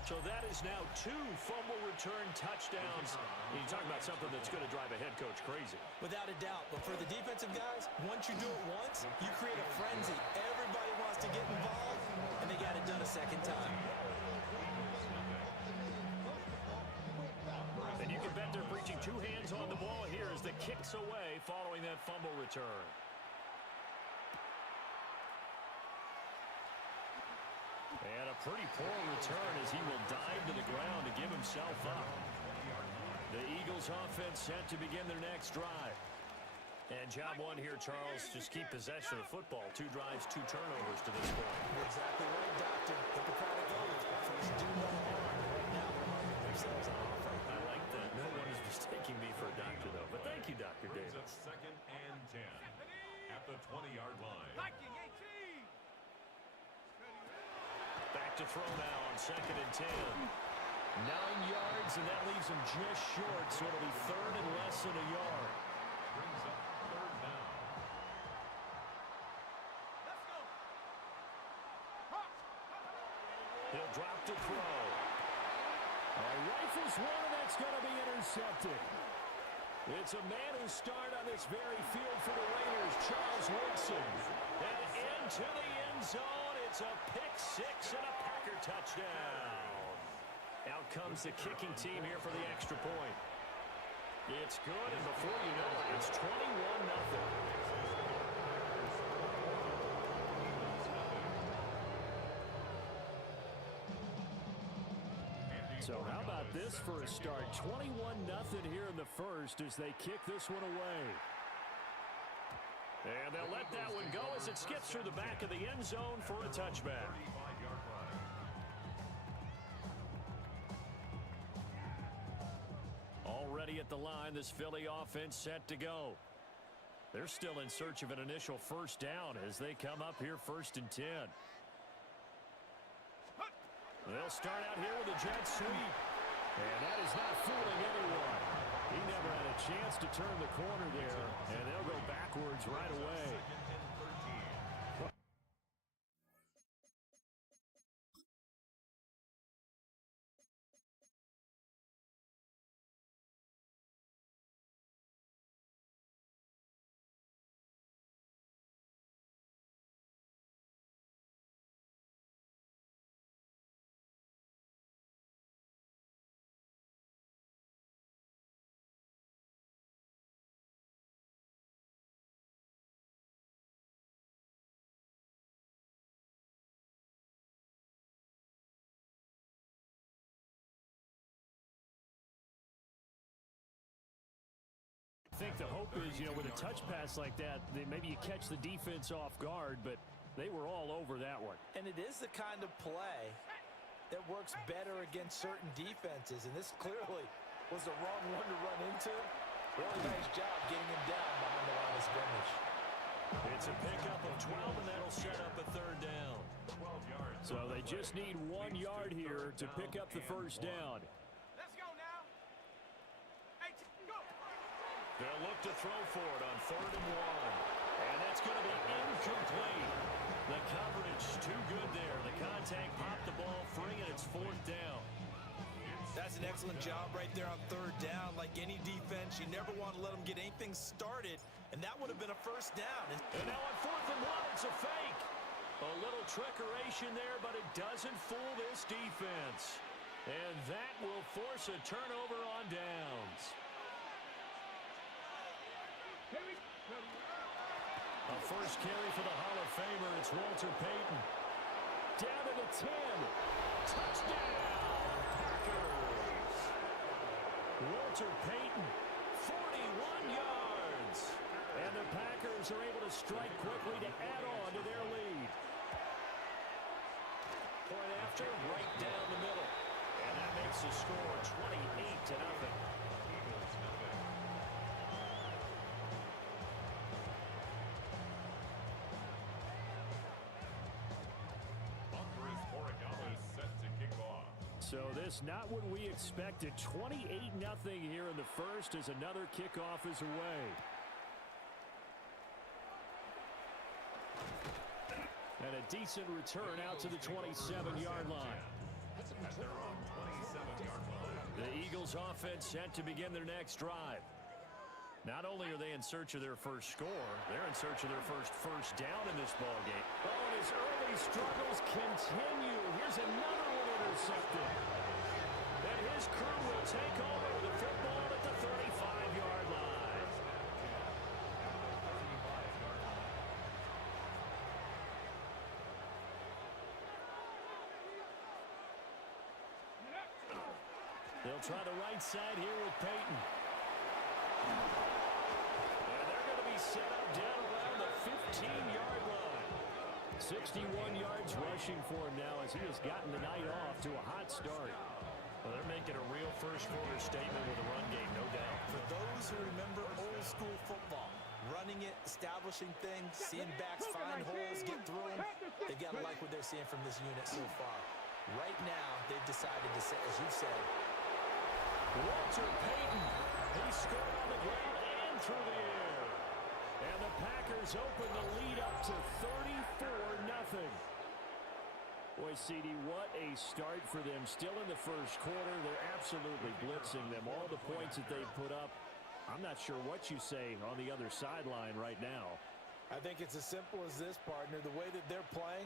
So that is now 2 fumble return touchdowns. You talk about something that's going to drive a head coach crazy. Without a doubt. But for the defensive guys, once you do it once, you create a frenzy. Everybody wants to get involved, and they got it done a second time. And you can bet they're preaching 2 hands on the ball here as the kicks away following that fumble return. And a pretty poor return as he will dive to the ground to give himself up. The Eagles offense set to begin their next drive. And job 1 here, Charles, just keep possession of the football. 2 drives, 2 turnovers to this point. You're exactly right, Doctor. Hippocratic oath. First do no harm. Right now they're running themselves on offense. I like that. No one is mistaking me for a doctor, though. But thank you, Dr. Brings Davis. up 2nd and 10 at the 20-yard line. Viking 18. Back to throw now on 2nd and 10. 9 yards, and that leaves him just short, so it'll be 3rd and less than a yard. Brings up 3rd down. Let's go. Hot. He'll drop to throw. Rifles one, and that's going to be intercepted. It's a man who started on this very field for the Raiders, Charles Woodson. And into the end zone, it's a pick six and a Packer touchdown. Out comes the kicking team here for the extra point. It's good, and before you know it, it's 21-0. So how about this for a start? 21-0 here in the first as they kick this one away. And they'll let that one go as it skips through the back of the end zone for a touchback. Already at the line, this Philly offense set to go. They're still in search of an initial first down as they come up here 1st and 10. They'll start out here with a jet sweep. And that is not fooling anyone. He never had a chance to turn the corner there, and they'll go backwards right away. I think the hope is, with a touch pass like that, maybe you catch the defense off guard, but they were all over that one. And it is the kind of play that works better against certain defenses, and this clearly was the wrong one to run into. Really nice job getting him down behind the line of scrimmage. It's a pickup of 12, and that'll set up a 3rd down. So they just need 1 yard here to pick up the first down. They'll look to throw for it on 3rd and 1. And that's going to be incomplete. The coverage too good there. The contact popped the ball free, and it's 4th down. That's an excellent job right there on 3rd down. Like any defense, you never want to let them get anything started, and that would have been a first down. And now on 4th and 1, it's a fake. A little trickeration there, but it doesn't fool this defense. And that will force a turnover on downs. A first carry for the Hall of Famer. It's Walter Payton. Down to the 10. Touchdown, Packers. Walter Payton, 41 yards. And the Packers are able to strike quickly to add on to their lead. Point after, right down the middle. And that makes the score 28-0. So this not what we expected. 28-0 here in the first as another kickoff is away. And a decent return out to the 27-yard line. The Eagles offense set to begin their next drive. Not only are they in search of their first score, they're in search of their first down in this ballgame. Oh, and his early struggles continue. Here's another one intercepted. And his crew will take over the football at the 35-yard line. They'll try the right side here with Payton. And they're going to be set up down around the 15-yard line. 61 yards rushing for him now as he has gotten the night off to a hot start. Well, they're making a real first-quarter statement with a run game, no doubt. For those who remember old-school football, running it, establishing things, seeing backs find holes, get through them, they've got to like what they're seeing from this unit so far. Right now, they've decided to say, as you said, Walter Payton, he scored on the ground and through the air. And the Packers open the lead up to 34-0. Boy, CD, what a start for them. Still in the first quarter, they're absolutely blitzing them. All the points that they put up, I'm not sure what you say on the other sideline right now. I think it's as simple as this, partner. The way that they're playing,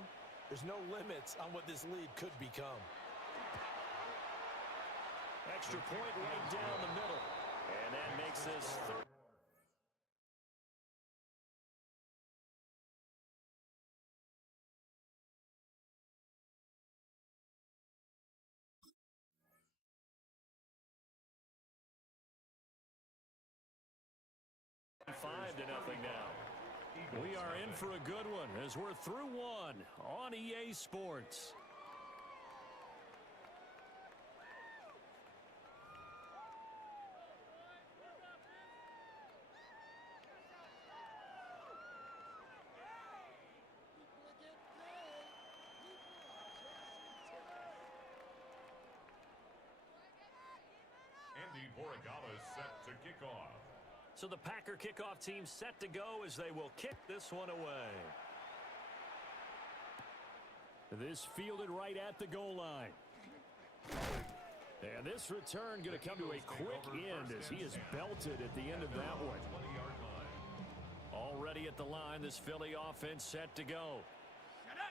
there's no limits on what this lead could become. Extra point right down the middle. And that makes this third. Five to nothing now. We are in for a good one as we're through one on EA Sports. Andy Borregales is set to kick off. So the Packer kickoff team set to go as they will kick this one away. This fielded right at the goal line. And this return going to come to a quick end as he is belted at the end of that one. Already at the line, this Philly offense set to go.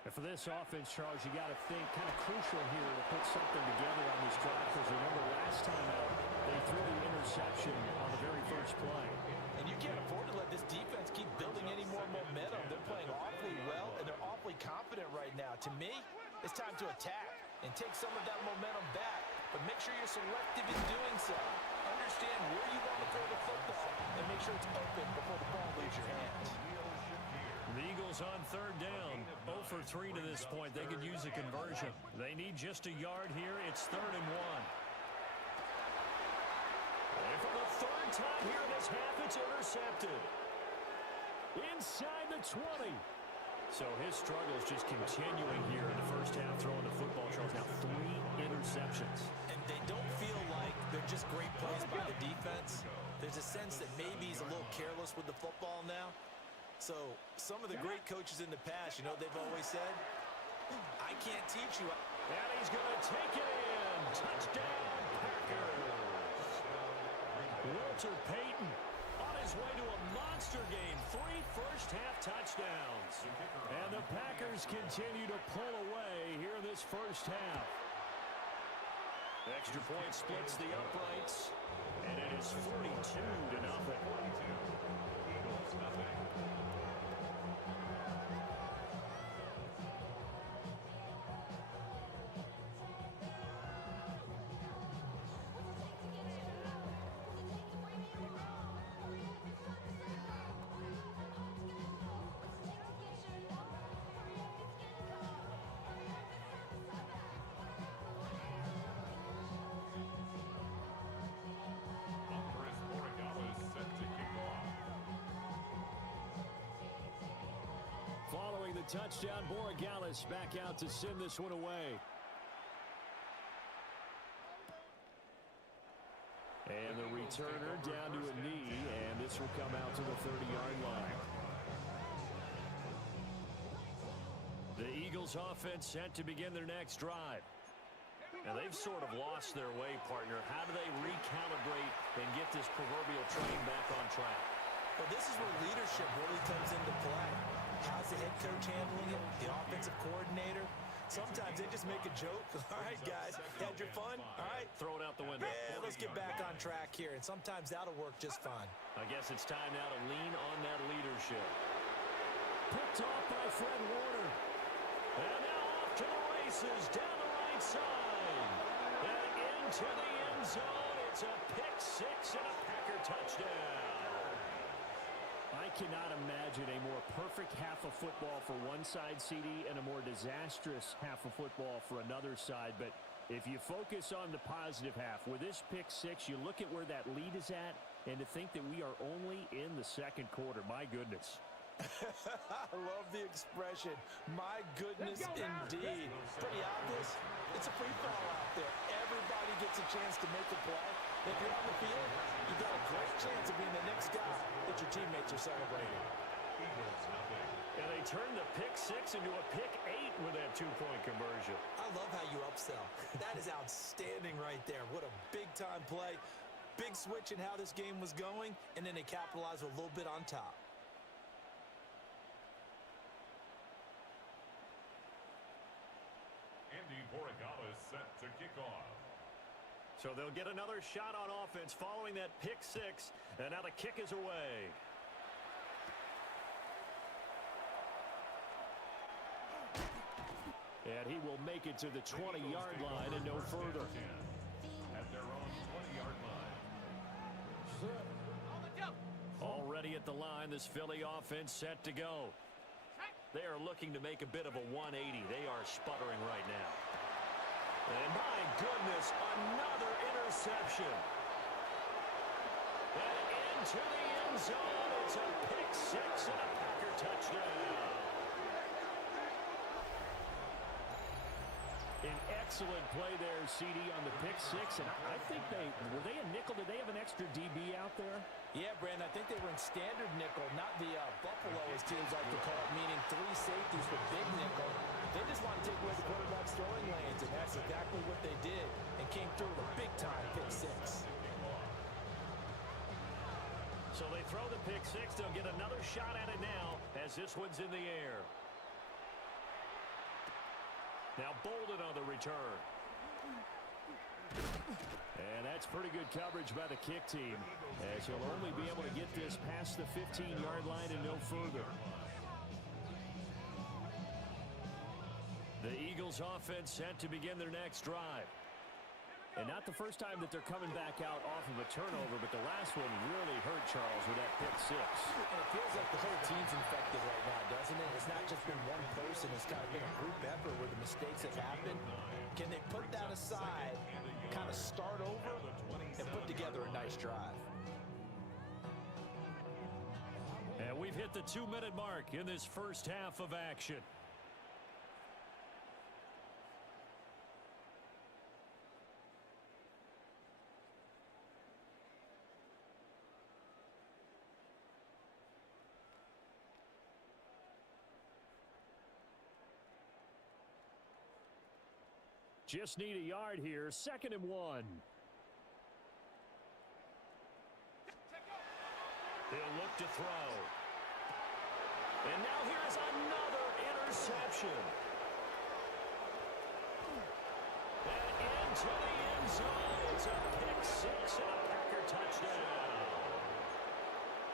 And for this offense, Charles, you got to think kind of crucial here to put something together on this drive, because remember last time out, they threw the interception on the very first play. And you can't afford to let this defense keep building any more momentum. They're playing awfully well, and they're awfully confident right now. To me, it's time to attack and take some of that momentum back, but make sure you're selective in doing so. Understand where you want to throw the football and make sure it's open before the ball leaves your hands. The Eagles on third down. 0 for 3 to this point. They could use a conversion. They need just a yard here. It's 3rd and 1. And for the third time here in this half, it's intercepted. Inside the 20. So his struggles just continuing here in the first half, throwing the football. Charles, now 3 interceptions. And they don't feel like they're just great plays by the defense. There's a sense that maybe he's a little careless with the football now. So some of the great coaches in the past, you know, they've always said, I can't teach you. And he's going to take it in. Touchdown, Packers. Walter Payton on his way to a monster game. 3 first-half touchdowns. And the Packers continue to pull away here in this first half. Extra point splits the uprights. And it is 42 to nothing. Eagles nothing. Following the touchdown, Borregales back out to send this one away. And the returner down to a knee, and this will come out to the 30-yard line. The Eagles offense set to begin their next drive. And they've sort of lost their way, partner. How do they recalibrate and get this proverbial train back on track? Well, this is where leadership really comes into play. How's the head coach handling it? The offensive coordinator? Sometimes they just make a joke. All right, guys, had your fun? All right. Throw it out the window. Yeah, let's get back on track here. And sometimes that'll work just fine. I guess it's time now to lean on that leadership. Picked off by Fred Warner. And now off to the races down the right side. And into the end zone. It's a pick six and a Packer touchdown. I cannot imagine a more perfect half of football for one side, CD, and a more disastrous half of football for another side. But if you focus on the positive half, with this pick six, you look at where that lead is at, and to think that we are only in the second quarter, my goodness. I love the expression. My goodness, indeed. Pretty obvious. It's a free-for-all out there. Everybody gets a chance to make a play. If you're on the field, you've got a great chance of being the next guy that your teammates are celebrating. Eagles nothing. And they turned the pick 6 into a pick 8 with that two-point conversion. I love how you upsell. That is outstanding right there. What a big-time play. Big switch in how this game was going, and then they capitalized a little bit on top. Andy Borregales is set to kick off. So they'll get another shot on offense following that pick 6, and now the kick is away. And he will make it to the 20-yard line and no further. At their own 20-yard line. Already at the line, this Philly offense set to go. They are looking to make a bit of a 180. They are sputtering right now. And my goodness, another interception. And into the end zone. It's a pick 6 and a Packer touchdown. An excellent play there, CD, on the pick 6. And I think were they a nickel? Did they have an extra DB out there? Yeah, Brandon, I think they were in standard nickel, not the Buffalo, as teams like to call it, meaning 3 safeties with big nickel. They just want to take away the quarterback's throwing lanes, and that's exactly what they did, and came through with a big-time pick 6. So they throw the pick 6. They'll get another shot at it now as this one's in the air. Now Bolden on the return. And that's pretty good coverage by the kick team, as he'll only be able to get this past the 15-yard line and no further. The Eagles offense set to begin their next drive. And not the first time that they're coming back out off of a turnover, but the last one really hurt Charles with that pick 6. And it feels like the whole team's infected right now, doesn't it? It's not just been one person. It's kind of been a group effort where the mistakes have happened. Can they put that aside, kind of start over, and put together a nice drive? And we've hit the 2-minute mark in this first half of action. Just need a yard here. 2nd and 1. He'll look to throw. And now here's another interception. And into the end zone. It's a pick 6 and a Packer touchdown.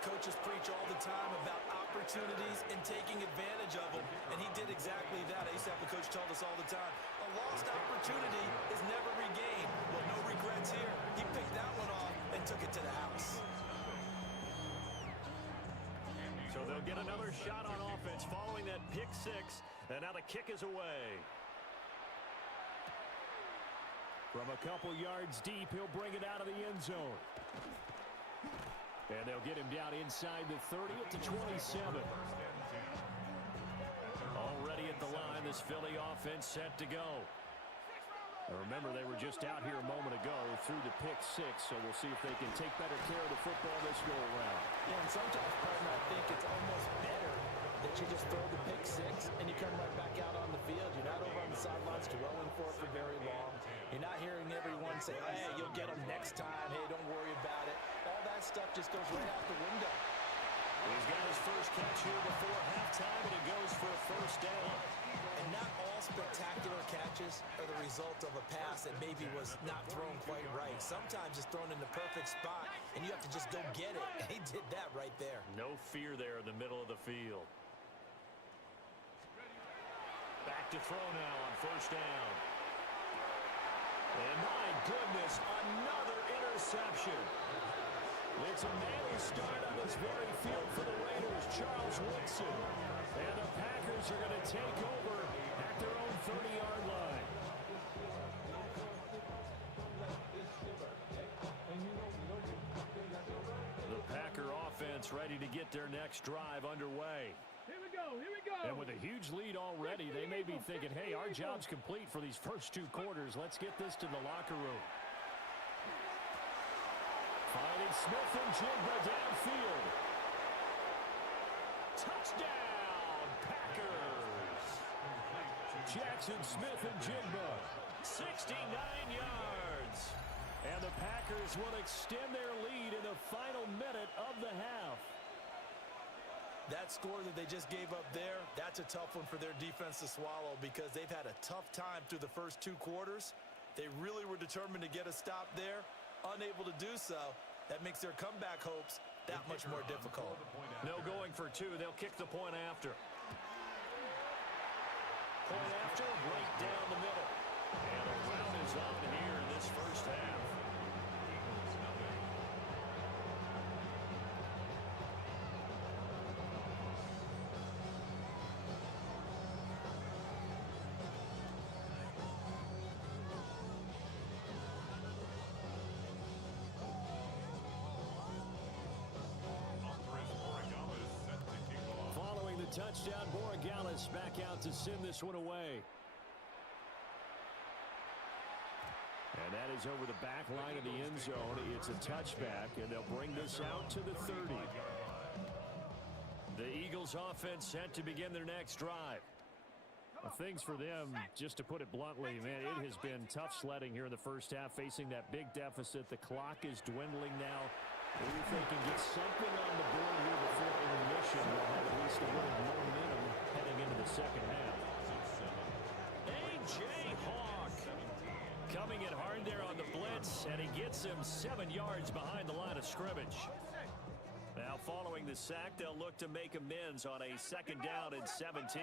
Coaches preach all the time about opportunities and taking advantage of them, and he did exactly that. I used to have a coach tell us all the time, a lost opportunity is never regained. Well, no regrets here. He picked that one off and took it to the house. So they'll get another shot on offense following that pick 6, and now the kick is away. From a couple yards deep, he'll bring it out of the end zone. And they'll get him down inside the 30 at the 27. Already at the line, this Philly offense set to go. Now remember, they were just out here a moment ago through the pick 6, so we'll see if they can take better care of the football this go-around. Yeah, and sometimes, partner, I think it's almost better that you just throw the pick 6 and you come right back out on the field. You're not over on the sidelines dwelling for it for very long. You're not hearing everyone say, hey, you'll get them next time. Hey, don't worry about it. All that stuff just goes right out the window. He's got his first catch here before halftime, and he goes for a first down. And not all spectacular catches are the result of a pass that maybe was not thrown quite right. Sometimes it's thrown in the perfect spot, and you have to just go get it. And he did that right there. No fear there in the middle of the field. Back to throw now on first down. And my goodness, another interception. It's a manly start on this very field for the Raiders, Charles Woodson. And the Packers are going to take over at their own 30-yard line. The Packer offense ready to get their next drive underway. Here we go, here we go. And with a huge lead already, they may be thinking, hey, our job's complete for these first 2 quarters. Let's get this to the locker room. Finding Smith and Jigba downfield. Touchdown, Packers. Jackson Smith and Jigba. 69 yards. And the Packers will extend their lead in the final minute of the half. That score that they just gave up there, that's a tough one for their defense to swallow because they've had a tough time through the first 2 quarters. They really were determined to get a stop there, unable to do so. That makes their comeback hopes that much more difficult. No going for 2. They'll kick the point after. Point after, right down the middle. And a round is on here in this first half. Touchdown, Borregales back out to send this one away. And that is over the back line of the end zone. It's a touchback, and they'll bring this out to the 30. The Eagles offense set to begin their next drive. Things for them, just to put it bluntly, man, it has been tough sledding here in the first half, facing that big deficit. The clock is dwindling now. Maybe if they can get something on the board here before intermission, they'll have at least a little momentum heading into the second half. A.J. Hawk coming in hard there on the blitz, and he gets him 7 yards behind the line of scrimmage. Now following the sack, they'll look to make amends on a 2nd down and 17.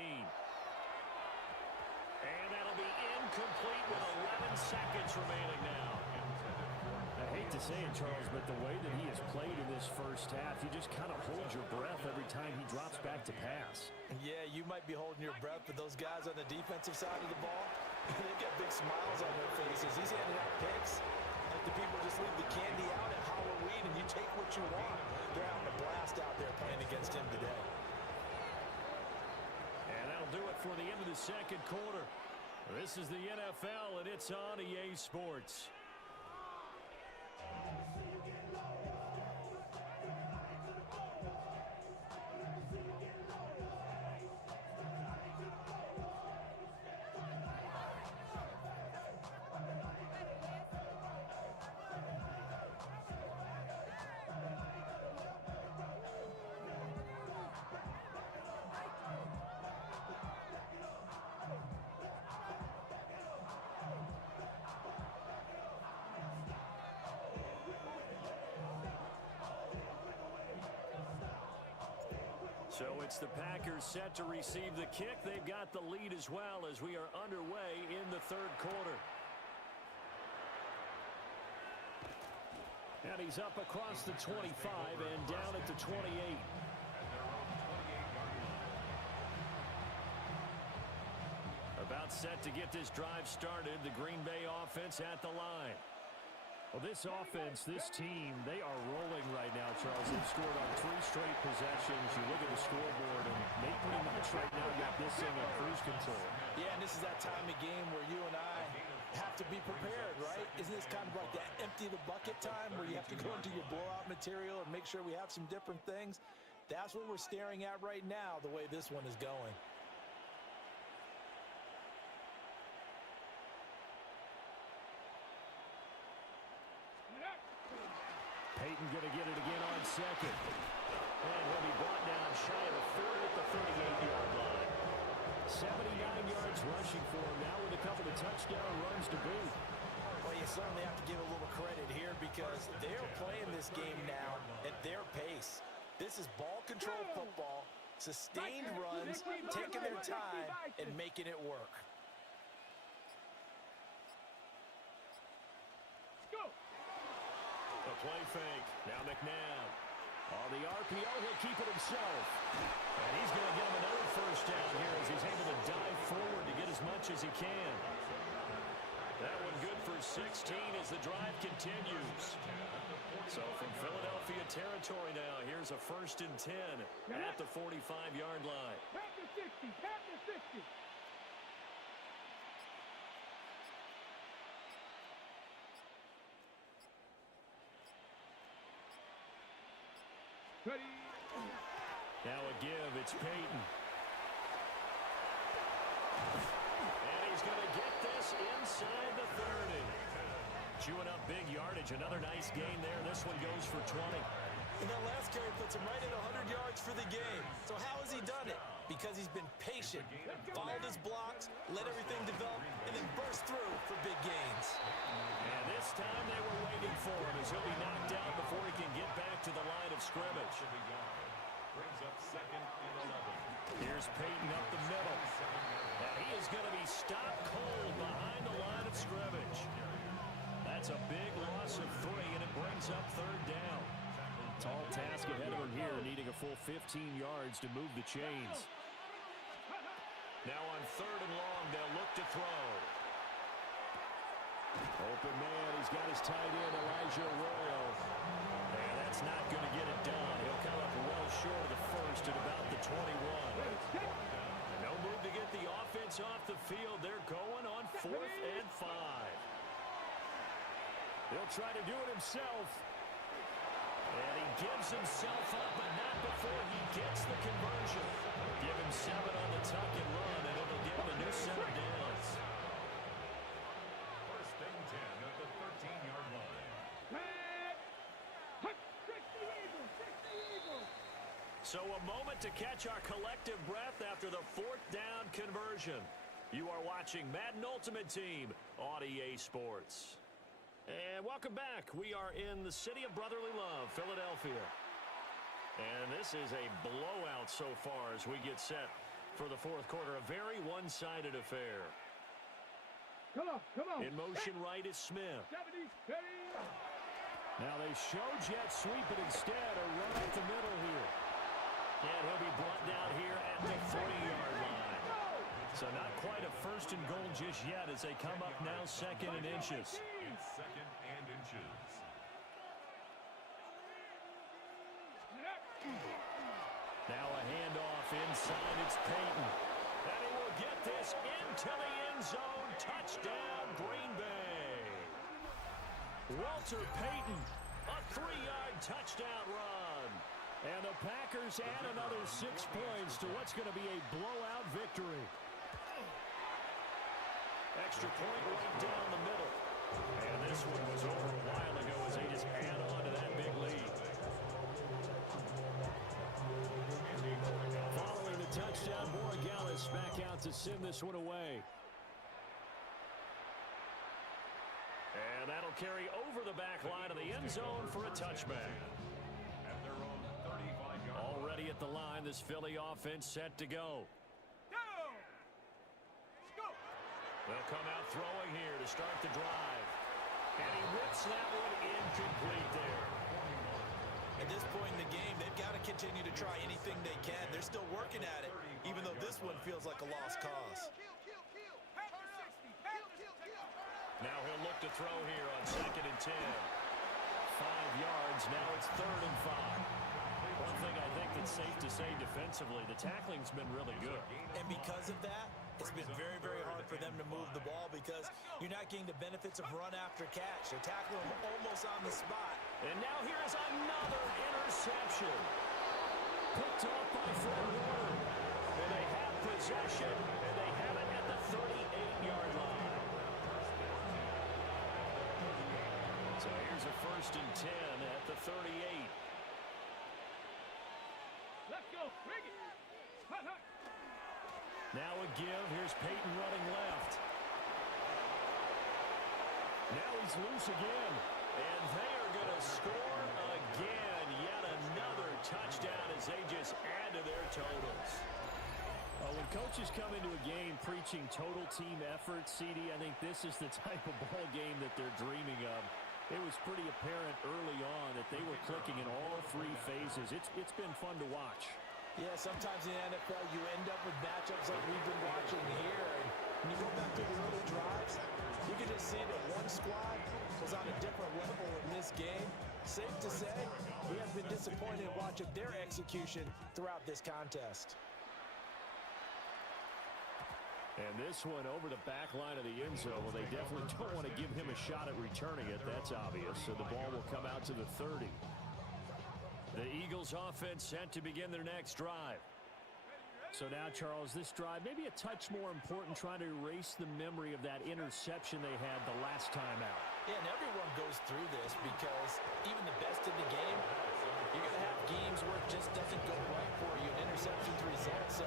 And that'll be incomplete with 11 seconds remaining now. I hate to say it, Charles, but the way that he has played in this first half, you just kind of hold your breath every time he drops back to pass. Yeah, you might be holding your breath, but those guys on the defensive side of the ball, they've got big smiles on their faces. He's handing out picks like the people just leave the candy out at Halloween, and you take what you want. They're having a blast out there playing against him today. And that'll do it for the end of the second quarter. This is the NFL, and it's on EA Sports. So it's the Packers set to receive the kick. They've got the lead as well as we are underway in the 3rd quarter. And he's up across the 25 and down at the 28. About set to get this drive started. The Green Bay offense at the line. Well, this offense, this team, they are rolling right now, Charles. They've scored on 3 straight possessions. You look at the scoreboard, and they pretty much right now got this thing on cruise control. Yeah, and this is that time of game where you and I have to be prepared, right? Isn't this kind of like that empty the bucket time where you have to go into your blowout material and make sure we have some different things? That's what we're staring at right now, the way this one is going. Peyton going to get it again on 2nd. And he'll be brought down shy of the 3rd at the 38-yard line. 79 yards rushing for him now with a couple of touchdown runs to boot. Well, you certainly have to give a little credit here because they're playing this game now at their pace. This is ball control football, sustained runs, taking their time, and making it work. A play fake. Now McNabb. On the RPO, he'll keep it himself. And he's going to get him another 1st down here as he's able to dive forward to get as much as he can. That one good for 16 as the drive continues. So from Philadelphia territory now, here's a 1st and 10 at the 45-yard line. Pack the 60, pack the 60. Ready. Now a give, it's Peyton. inside the 30. Chewing up big yardage. Another nice gain there. This one goes for 20. And that last carry puts him right at 100 yards for the game. So how has he done it? Because he's been patient, followed his blocks, let everything develop, and then burst through for big gains. And this time they were waiting for him as he'll be knocked down before he can get back to the line of scrimmage. Brings up 2nd and 11. Here's Peyton up the middle. And he is going to be stopped cold behind the line of scrimmage. That's a big loss of 3, and it brings up 3rd down. Tall task ahead of him here, needing a full 15 yards to move the chains. Now on 3rd and long, they'll look to throw. Open man, he's got his tight end, Elijah Arroyo. And that's not going to get it done. He'll come up well short of the first at about the 21. No move to get the offense off the field. They're going on 4th and 5. He'll try to do it himself. And he gives himself up, but not before he gets the conversion. Give him 7 on the tuck and run, and it'll give him a new set of downs. 1st and 10 at the 13-yard line. So a moment to catch our collective breath after the 4th down conversion. You are watching Madden Ultimate Team on EA Sports. And welcome back. We are in the city of brotherly love, Philadelphia. And this is a blowout so far as we get set for the 4th quarter. A very one-sided affair. Come on. In motion right is Smith. 70s, ready. Now they show jet sweep, but instead a run up the middle here. And he'll be brought down here at the 40-yard line. So not quite a 1st and goal just yet as they come up now 2nd and inches. It's 2nd and inches. Now a handoff inside. It's Peyton. And he will get this into the end zone. Touchdown, Green Bay. Walter Payton, a 3-yard touchdown run. And the Packers add another 6 points to what's going to be a blowout victory. Extra point right down the middle. And this one was over a while ago as they just add on to that big lead. Following the touchdown, Borregales back out to send this one away. And that'll carry over the back line of the end zone for a touchback. At their own 35-yard Already at the line, this Philly offense set to go. They'll come out throwing here to start the drive. And he whips that one incomplete there. At this point in the game, they've got to continue to try anything they can. They're still working at it, even though this one feels like a lost cause. Now he'll look to throw here on 2nd and 10. 5 yards, now it's 3rd and 5. One thing I think that's safe to say defensively, the tackling's been really good. And because of that, it's been very, very hard for them to move the ball because you're not getting the benefits of run after catch. They're tackling them almost on the spot. And now here is another interception. Picked off by Fred Warner. And they have possession, and they have it at the 38-yard line. So here's a 1st and 10 at the 38. Let's go. Bring it. Hut. Now a give. Here's Peyton running left. Now he's loose again. And they are going to score again. Yet another touchdown as they just add to their totals. When coaches come into a game preaching total team effort, CD, I think this is the type of ball game that they're dreaming of. It was pretty apparent early on that they were clicking in all 3 phases. It's been fun to watch. Yeah, sometimes in the NFL you end up with matchups like we've been watching here. And when you go back to the early drives, you can just see that one squad was on a different level in this game. Safe to say, we have been disappointed watching their execution throughout this contest. And this one over the back line of the end zone. Well, they definitely don't want to give him a shot at returning it. That's obvious. So the ball will come out to the 30. The Eagles offense set to begin their next drive. So now, Charles, this drive maybe a touch more important, trying to erase the memory of that interception they had the last time out. Yeah, and everyone goes through this because even the best in the game, you're going to have games where it just doesn't go right for you, and interceptions result. So,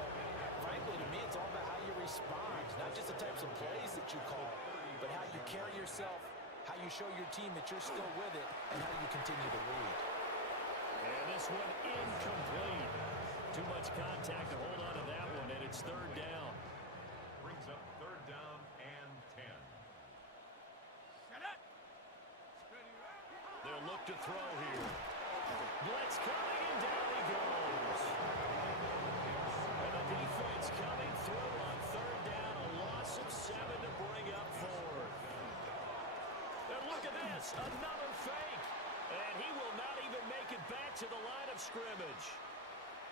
frankly, to me, it's all about how you respond, not just the types of plays that you call, but how you carry yourself, how you show your team that you're still with it, and how you continue to lead. And this one incomplete. Too much contact to hold on to that one, and it's third down. Brings up third down and 10. They'll look to throw here. Blitz coming, and down he goes. And the defense coming through on third down, a loss of 7 to bring up fourth. And look at this, another fake. And he will not even make it back to the line of scrimmage.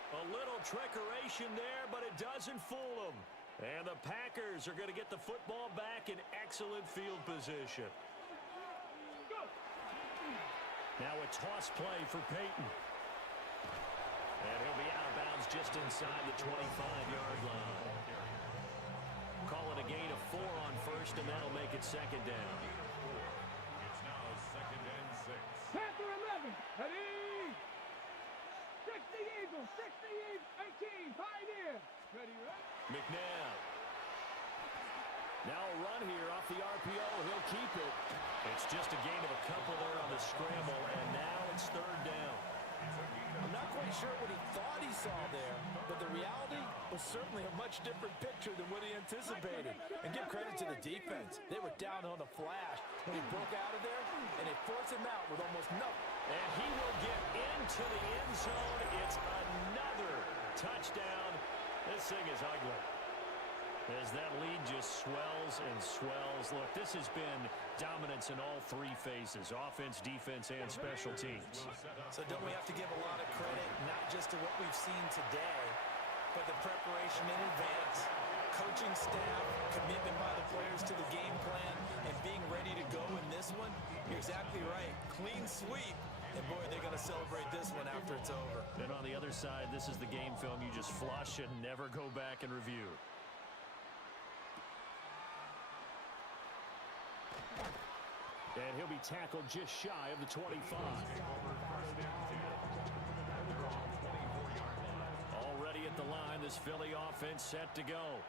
A little trickeration there, but it doesn't fool them. And the Packers are going to get the football back in excellent field position. Now a toss play for Peyton. And he'll be out of bounds just inside the 25-yard line. Call it a gain of 4 on first, and that'll make it second down. It's now second and 6. Panther 11. Ready. 60 Eagles. 60 18. Pioneer. Ready, right? McNabb. Now a run here off the RPO. He'll keep it. It's just a gain of a couple there on the scramble, and now it's third down. I'm not quite sure what he thought he saw there, but the reality was certainly a much different picture than what he anticipated. And give credit to the defense. They were down on the flash when he broke out of there, and they forced him out with almost nothing. And he will get into the end zone. It's another touchdown. This thing is ugly, as that lead just swells and swells. Look, this has been dominance in all 3 phases, offense, defense, and special teams. So don't we have to give a lot of credit, not just to what we've seen today, but the preparation in advance, coaching staff, commitment by the players to the game plan, and being ready to go in this one? You're exactly right. Clean sweep. And, boy, they're going to celebrate this one after it's over. And on the other side, this is the game film you just flush and never go back and review. And he'll be tackled just shy of the 25. Already at the line, this Philly offense set to go.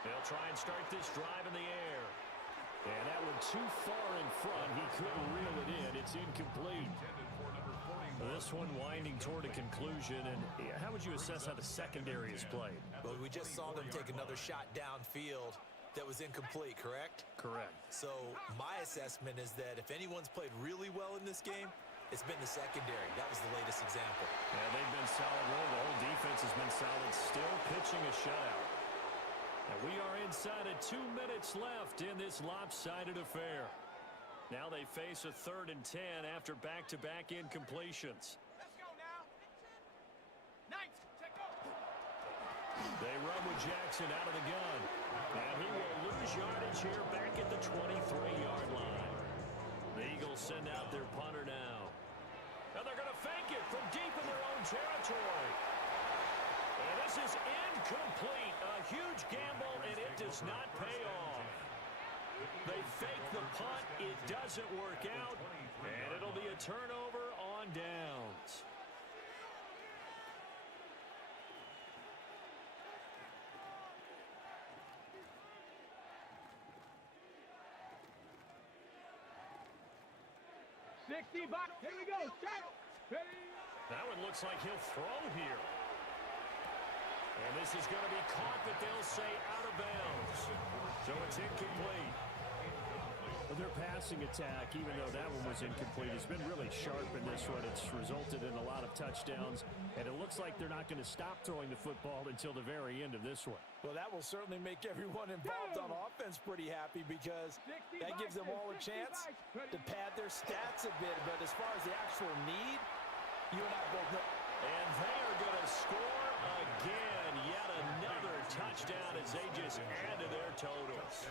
They'll try and start this drive in the air. And that one too far in front. He couldn't reel it in. It's incomplete. This one winding toward a conclusion. And how would you assess how the secondary has played? Well, we just saw them take another shot downfield that was incomplete, correct? Correct. So my assessment is that if anyone's played really well in this game, it's been the secondary. That was the latest example. Yeah, they've been solid. Well, the whole defense has been solid. Still pitching a shutout. And we are inside of 2 minutes left in this lopsided affair. Now they face a 3rd and 10 after back-to-back incompletions. Let's go now. Knights, check go. They run with Jackson out of the gun. And he will lose yardage here back at the 23-yard line. The Eagles send out their punter now. And they're going to fake it from deep in their own territory. And this is incomplete. A huge gamble, and it does not pay off. They fake the punt. It doesn't work out. And it'll be a turnover on downs. Back. Here we go. Check. Ready. That one looks like he'll throw here. And this is going to be caught, but they'll say out of bounds. So it's incomplete. Well, their passing attack, even though that one was incomplete, has been really sharp in this one. It's resulted in a lot of touchdowns, and it looks like they're not going to stop throwing the football until the very end of this one. Well, that will certainly make everyone involved on offense pretty happy because that gives them all a chance to pad their stats a bit. But as far as the actual need, you and I both know. And they are going to score again. Yet another touchdown as they just add to their totals.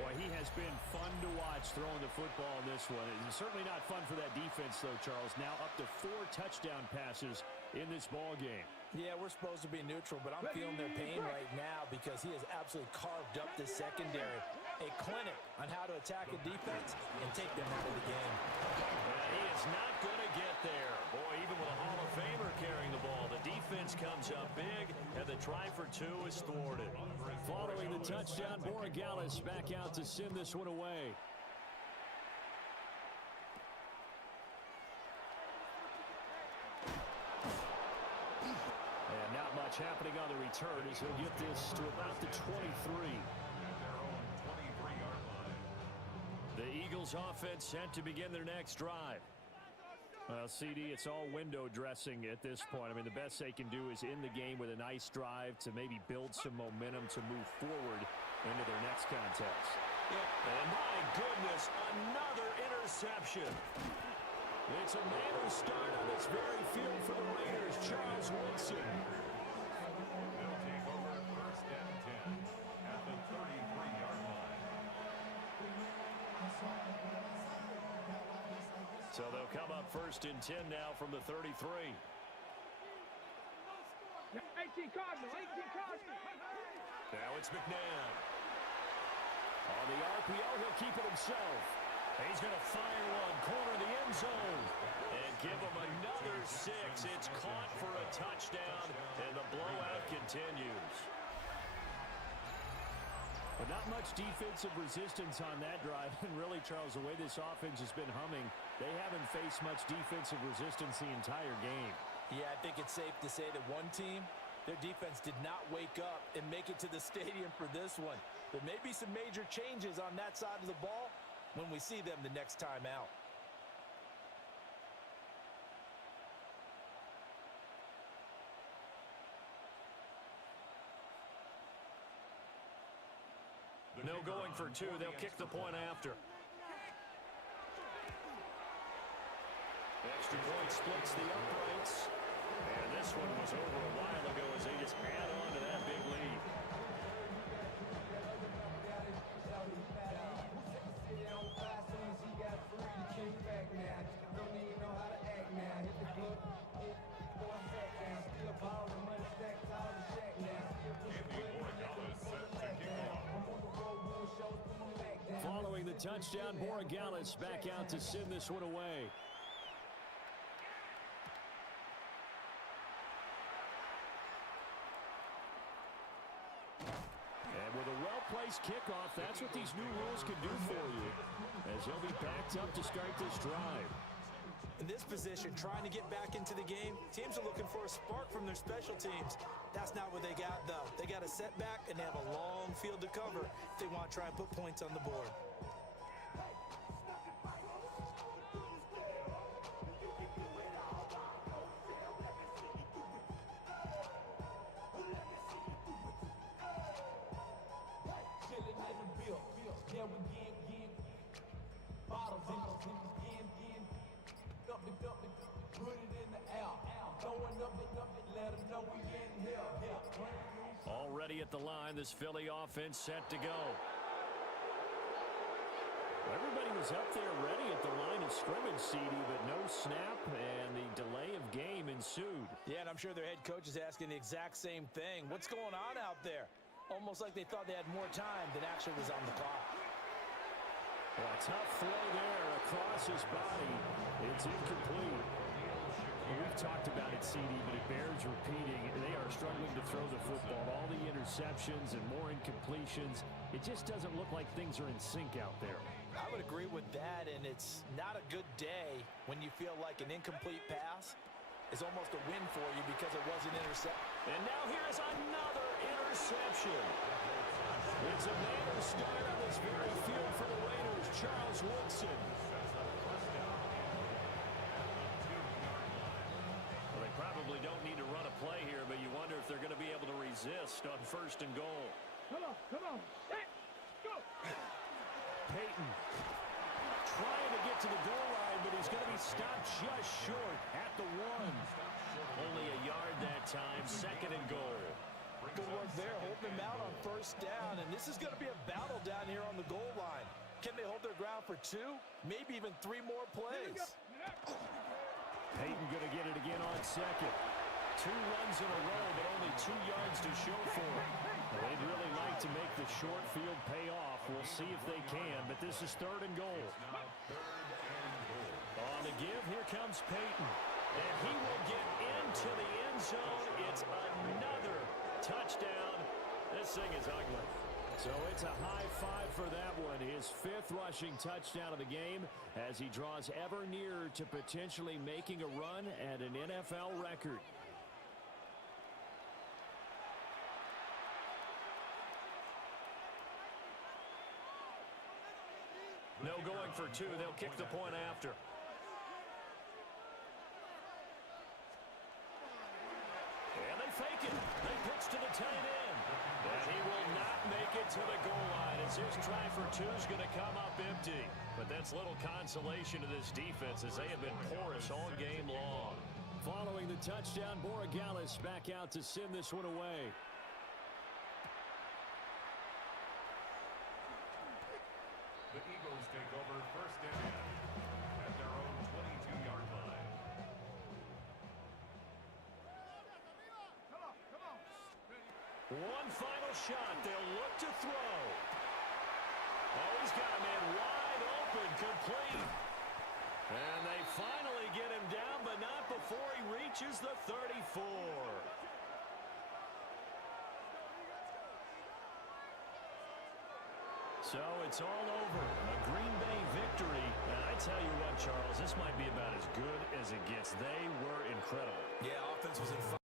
Boy, he has been fun to watch throwing the football in this one. It's certainly not fun for that defense, though, Charles. Now up to 4 touchdown passes in this ball game. Yeah, we're supposed to be neutral, but I'm feeling their pain right now because he has absolutely carved up the secondary. A clinic on how to attack a defense and take them out of the game. He is not going to get there. Boy, even with a Hall of Famer carrying the ball, the defense comes up big, and the try for 2 is thwarted. Following the touchdown, Borregales back out to send this one away. And not much happening on the return as he'll get this to about the 23. The Eagles offense set to begin their next drive. Well, CD, it's all window dressing at this point. I mean, the best they can do is end the game with a nice drive to maybe build some momentum to move forward into their next contest. And my goodness, another interception. It's a man who started on this very field for the Raiders, Charles Woodson. They'll take over 1st and 10 at the 33-yard line. So they'll come up 1st and 10 now from the 33. 18 Cardinal, 18 Cardinal. Now it's McNabb. On the RPO, he'll keep it himself. He's going to fire one, corner the end zone, and give him another 6. It's caught for a touchdown, and the blowout continues. But not much defensive resistance on that drive. And really, Charles, the way this offense has been humming, they haven't faced much defensive resistance the entire game. Yeah, I think it's safe to say that one team, their defense did not wake up and make it to the stadium for this one. There may be some major changes on that side of the ball when we see them the next time out. No going for 2. They'll kick the point after. Extra point splits the uprights. And this one was over a while ago as they just add on to that big lead. Following the touchdown, Borregales back out to send this one away. And with a well-placed kickoff, that's what these new rules can do for you, as they'll be backed up to start this drive. In this position, trying to get back into the game, teams are looking for a spark from their special teams. That's not what they got, though. They got a setback, and they have a long field to cover if they want to try and put points on the board. Already at the line, this Philly offense set to go. Everybody was up there ready at the line of scrimmage, CD, but no snap, and the delay of game ensued. Yeah, and I'm sure their head coach is asking the exact same thing. What's going on out there? Almost like they thought they had more time than actually was on the clock. Well, a tough throw there across his body. It's incomplete. We've talked about it, CD, but it bears repeating. They are struggling to throw the football. All the interceptions and more incompletions. It just doesn't look like things are in sync out there. I would agree with that, and it's not a good day when you feel like an incomplete pass is almost a win for you because it was an interception. And now here's another interception. It's a man who started on this very field for the Raiders, Charles Woodson. Well, they probably don't need to run a play here, but you wonder if they're going to be able to resist on 1st and goal. Come on. Set, go. Peyton trying to get to the goal line, but he's going to be stopped just short at the 1. Only a yard that time, 2nd and goal. Good work there, holding them out on first down, and this is going to be a battle down here on the goal line. Can they hold their ground for 2, maybe even 3 more plays? Peyton going to get it again on second. 2 runs in a row, but only 2 yards to show for it. Well, they'd really like to make the short field pay off. We'll see if they can, but this is 3rd and goal. On the give, here comes Peyton. And he will get into the end zone. It's another touchdown. This thing is ugly. So it's a high 5 for that one. His 5th rushing touchdown of the game as he draws ever nearer to potentially making a run at an NFL record. No going for 2. They'll kick the point after. And they fake it. They pitch to the tight end. And he will not make it to the goal line as his try for 2 is going to come up empty. But that's little consolation to this defense as they have been porous all game long. Following the touchdown, Borregales back out to send this one away. The Eagles take over 1st and 10 at their own 22-yard line. One final shot. They'll look to throw. Oh, he's got a man wide open, complete. And they finally get him down, but not before he reaches the 34. So it's all over. A Green Bay victory. And I tell you what, Charles, this might be about as good as it gets. They were incredible. Yeah, offense was in fire.